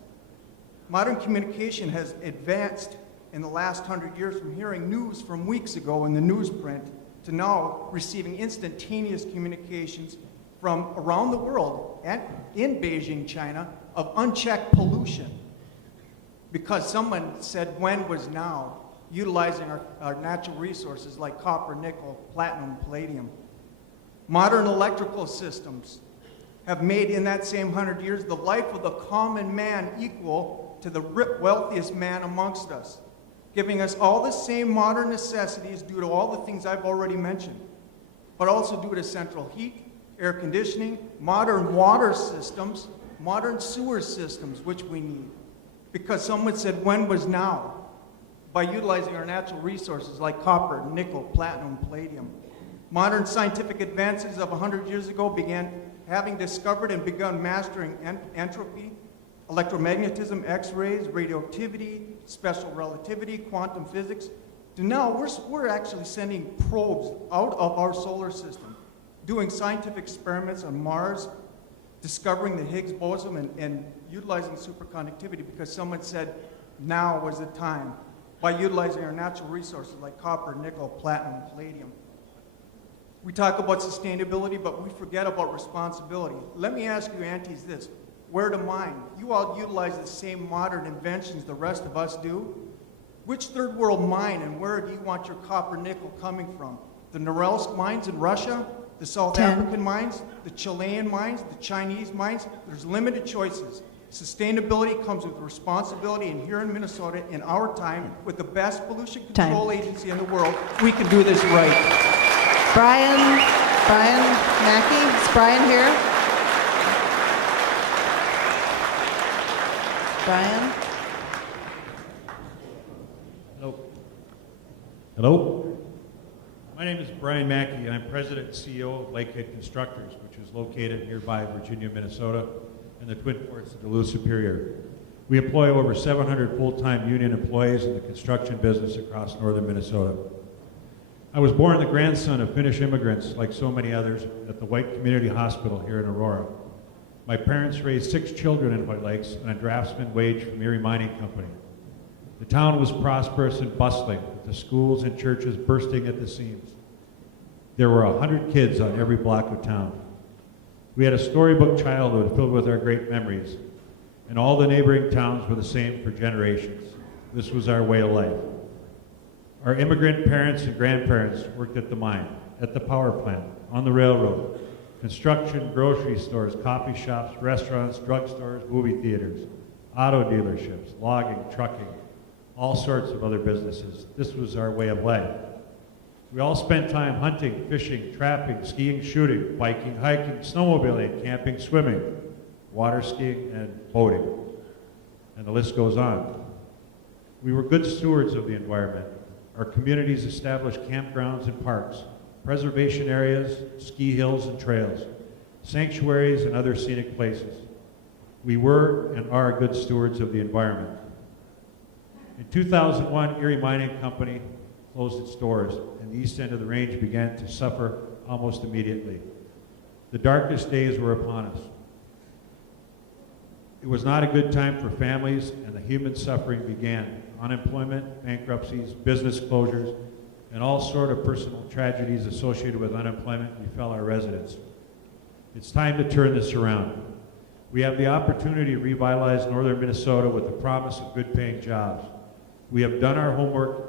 Modern communication has advanced in the last 100 years from hearing news from weeks ago in the newsprint to now receiving instantaneous communications from around the world and in Beijing, China, of unchecked pollution. Because someone said when was now, utilizing our natural resources like copper, nickel, platinum, palladium. Modern electrical systems have made in that same 100 years the life of the common man equal to the wealthiest man amongst us, giving us all the same modern necessities due to all the things I've already mentioned, but also due to central heat, air conditioning, modern water systems, modern sewer systems, which we need. Because someone said when was now, by utilizing our natural resources like copper, nickel, platinum, palladium. Modern scientific advances of 100 years ago began having discovered and begun mastering entropy, electromagnetism, X-rays, radioactivity, special relativity, quantum physics. To now, we're actually sending probes out of our solar system, doing scientific experiments on Mars, discovering the Higgs boson and utilizing superconductivity because someone said now was the time by utilizing our natural resources like copper, nickel, platinum, palladium. We talk about sustainability, but we forget about responsibility. Let me ask you, aunties, this. Where to mine? You all utilize the same modern inventions the rest of us do. Which third world mine and where do you want your copper nickel coming from? The Norilsk mines in Russia? The South African mines? The Chilean mines? The Chinese mines? There's limited choices. Sustainability comes with responsibility, and here in Minnesota, in our time, with the best pollution control agency in the world, we can do this right. Brian Mackey, is Brian here? Brian? Hello. Hello. My name is Brian Mackey. I'm President and CEO of Lakehead Constructors, which is located nearby Virginia, Minnesota, and the Twin Ports of Duluth Superior. We employ over 700 full-time union employees in the construction business across northern Minnesota. I was born the grandson of Finnish immigrants, like so many others, at the White Community Hospital here in Aurora. My parents raised 6 children in White Lakes on a draftsman wage from Erie Mining Company. The town was prosperous and bustling, with the schools and churches bursting at the seams. There were 100 kids on every block of town. We had a storybook childhood filled with our great memories, and all the neighboring towns were the same for generations. This was our way of life. Our immigrant parents and grandparents worked at the mine, at the power plant, on the railroad, construction, grocery stores, coffee shops, restaurants, drugstores, movie theaters, auto dealerships, logging, trucking, all sorts of other businesses. This was our way of life. We all spent time hunting, fishing, trapping, skiing, shooting, biking, hiking, snowmobiling, camping, swimming, water skiing, and boating. And the list goes on. We were good stewards of the environment. Our communities established campgrounds and parks, preservation areas, ski hills and trails, sanctuaries and other scenic places. We were and are good stewards of the environment. In 2001, Erie Mining Company closed its doors, and the east end of the range began to suffer almost immediately. The darkest days were upon us. It was not a good time for families, and the human suffering began. Unemployment, bankruptcies, business closures, and all sort of personal tragedies associated with unemployment befell our residents. It's time to turn this around. We have the opportunity to revitalize northern Minnesota with the promise of good-paying jobs. We have done our homework,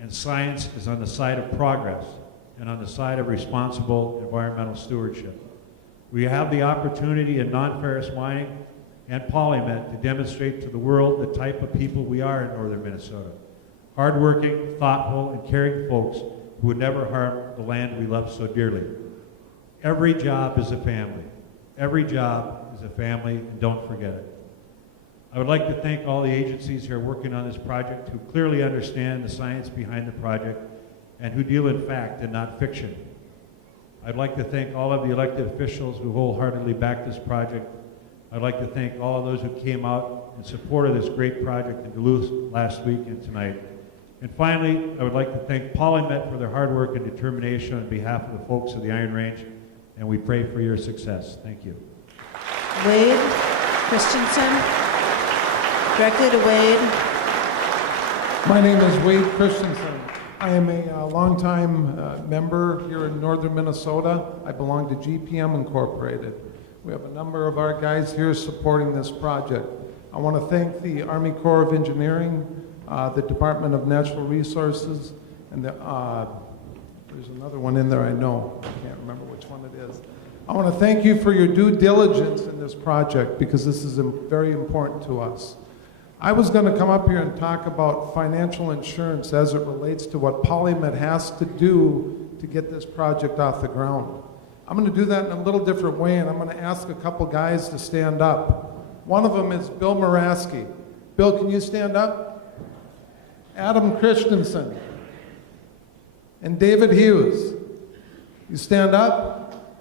and science is on the side of progress and on the side of responsible environmental stewardship. We have the opportunity in non-ferrous mining and Polymet to demonstrate to the world the type of people we are in northern Minnesota. Hardworking, thoughtful, and caring folks who would never harm the land we love so dearly. Every job is a family. Every job is a family, and don't forget it. I would like to thank all the agencies who are working on this project, who clearly understand the science behind the project, and who deal in fact and not fiction. I'd like to thank all of the elected officials who wholeheartedly back this project. I'd like to thank all of those who came out in support of this great project in Duluth last week and tonight. And finally, I would like to thank Polymet for their hard work and determination on behalf of the folks of the Iron Range, and we pray for your success. Thank you. Wade Christensen. Directly to Wade. My name is Wade Christensen. I am a longtime member here in northern Minnesota. I belong to GPM Incorporated. We have a number of our guys here supporting this project. I want to thank the Army Corps of Engineering, the Department of Natural Resources, and there's another one in there I know. I can't remember which one it is. I want to thank you for your due diligence in this project because this is very important to us. I was going to come up here and talk about financial insurance as it relates to what Polymet has to do to get this project off the ground. I'm going to do that in a little different way, and I'm going to ask a couple guys to stand up. One of them is Bill Moraski. Bill, can you stand up? Adam Christensen. And David Hughes. You stand up?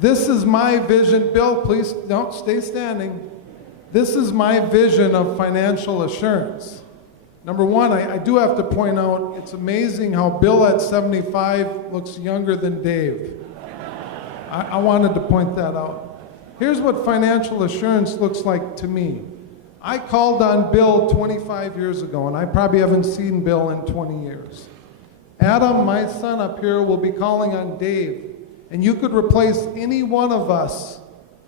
This is my vision. Bill, please don't stay standing. This is my vision of financial assurance. Number one, I do have to point out, it's amazing how Bill at 75 looks younger than Dave. I wanted to point that out. Here's what financial assurance looks like to me. I called on Bill 25 years ago, and I probably haven't seen Bill in 20 years. Adam, my son up here, will be calling on Dave. And you could replace any one of us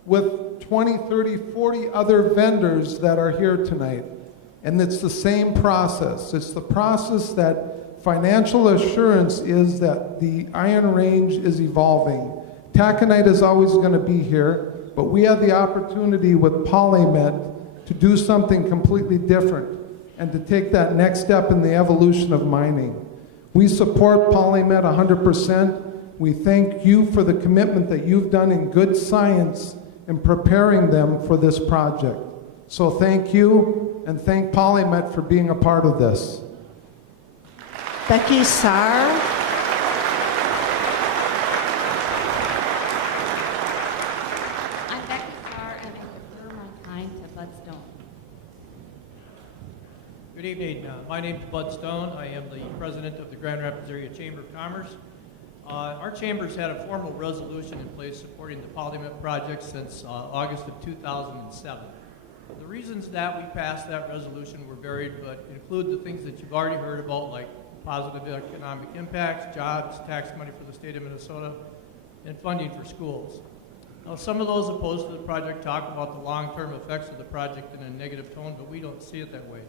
with 20, 30, 40 other vendors that are here tonight. And it's the same process. It's the process that financial assurance is that the Iron Range is evolving. Taconite is always going to be here, but we have the opportunity with Polymet to do something completely different and to take that next step in the evolution of mining. We support Polymet 100%. We thank you for the commitment that you've done in good science in preparing them for this project. So thank you, and thank Polymet for being a part of this. Becky Saar. I'm Becky Carr, and I defer my time to Bud Stone. Good evening. My name is Bud Stone. I am the president of the Grand Rapids Area Chamber of Commerce. Our chamber's had a formal resolution in place supporting the Polymet project since August of 2007. The reasons that we passed that resolution were varied, but include the things that you've already heard about, like positive economic impacts, jobs, tax money for the state of Minnesota, and funding for schools. Now, some of those opposed to the project talk about the long-term effects of the project in a negative tone, but we don't see it that way.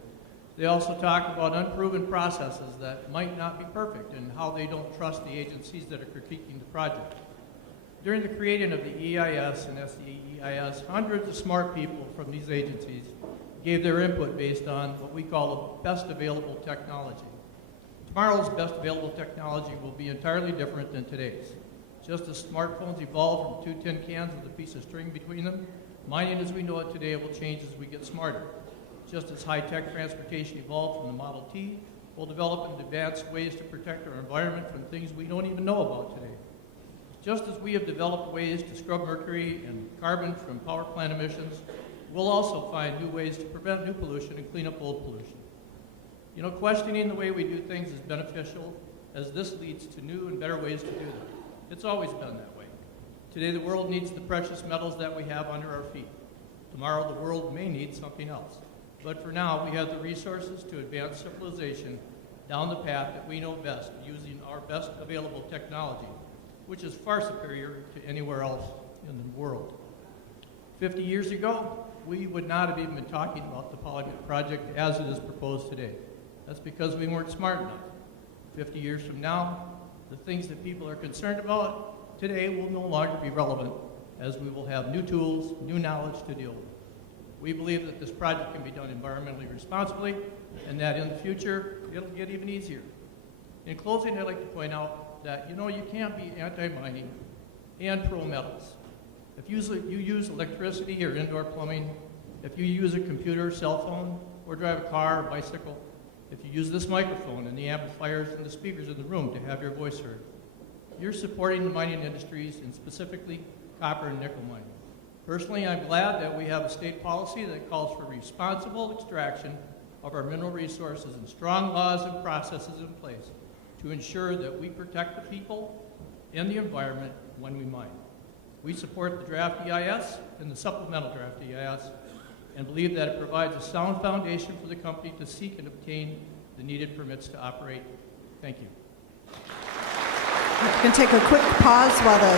They also talk about unproven processes that might not be perfect and how they don't trust the agencies that are critiquing the project. During the creation of the EIS and SDEIS, hundreds of smart people from these agencies gave their input based on what we call the best available technology. Tomorrow's best available technology will be entirely different than today's. Just as smartphones evolved from two tin cans with a piece of string between them, mining as we know it today will change as we get smarter. Just as high-tech transportation evolved from the Model T, we'll develop and advance ways to protect our environment from things we don't even know about today. Just as we have developed ways to scrub mercury and carbon from power plant emissions, we'll also find new ways to prevent new pollution and clean up old pollution. You know, questioning the way we do things is beneficial, as this leads to new and better ways to do them. It's always been that way. Today, the world needs the precious metals that we have under our feet. Tomorrow, the world may need something else. But for now, we have the resources to advance civilization down the path that we know best, using our best available technology, which is far superior to anywhere else in the world. 50 years ago, we would not have even been talking about the Polymet project as it is proposed today. That's because we weren't smart enough. 50 years from now, the things that people are concerned about today will no longer be relevant, as we will have new tools, new knowledge to deal with. We believe that this project can be done environmentally responsibly, and that in the future, it'll get even easier. In closing, I'd like to point out that, you know, you can't be anti-mining and pro-metals. If you use electricity or indoor plumbing, if you use a computer, cell phone, or drive a car or bicycle, if you use this microphone and the amplifiers and the speakers in the room to have your voice heard, you're supporting the mining industries, and specifically copper and nickel mining. Personally, I'm glad that we have a state policy that calls for responsible extraction of our mineral resources and strong laws and processes in place to ensure that we protect the people and the environment when we mine. We support the draft EIS and the supplemental draft EIS and believe that it provides a sound foundation for the company to seek and obtain the needed permits to operate. Thank you. We're going to take a quick pause while the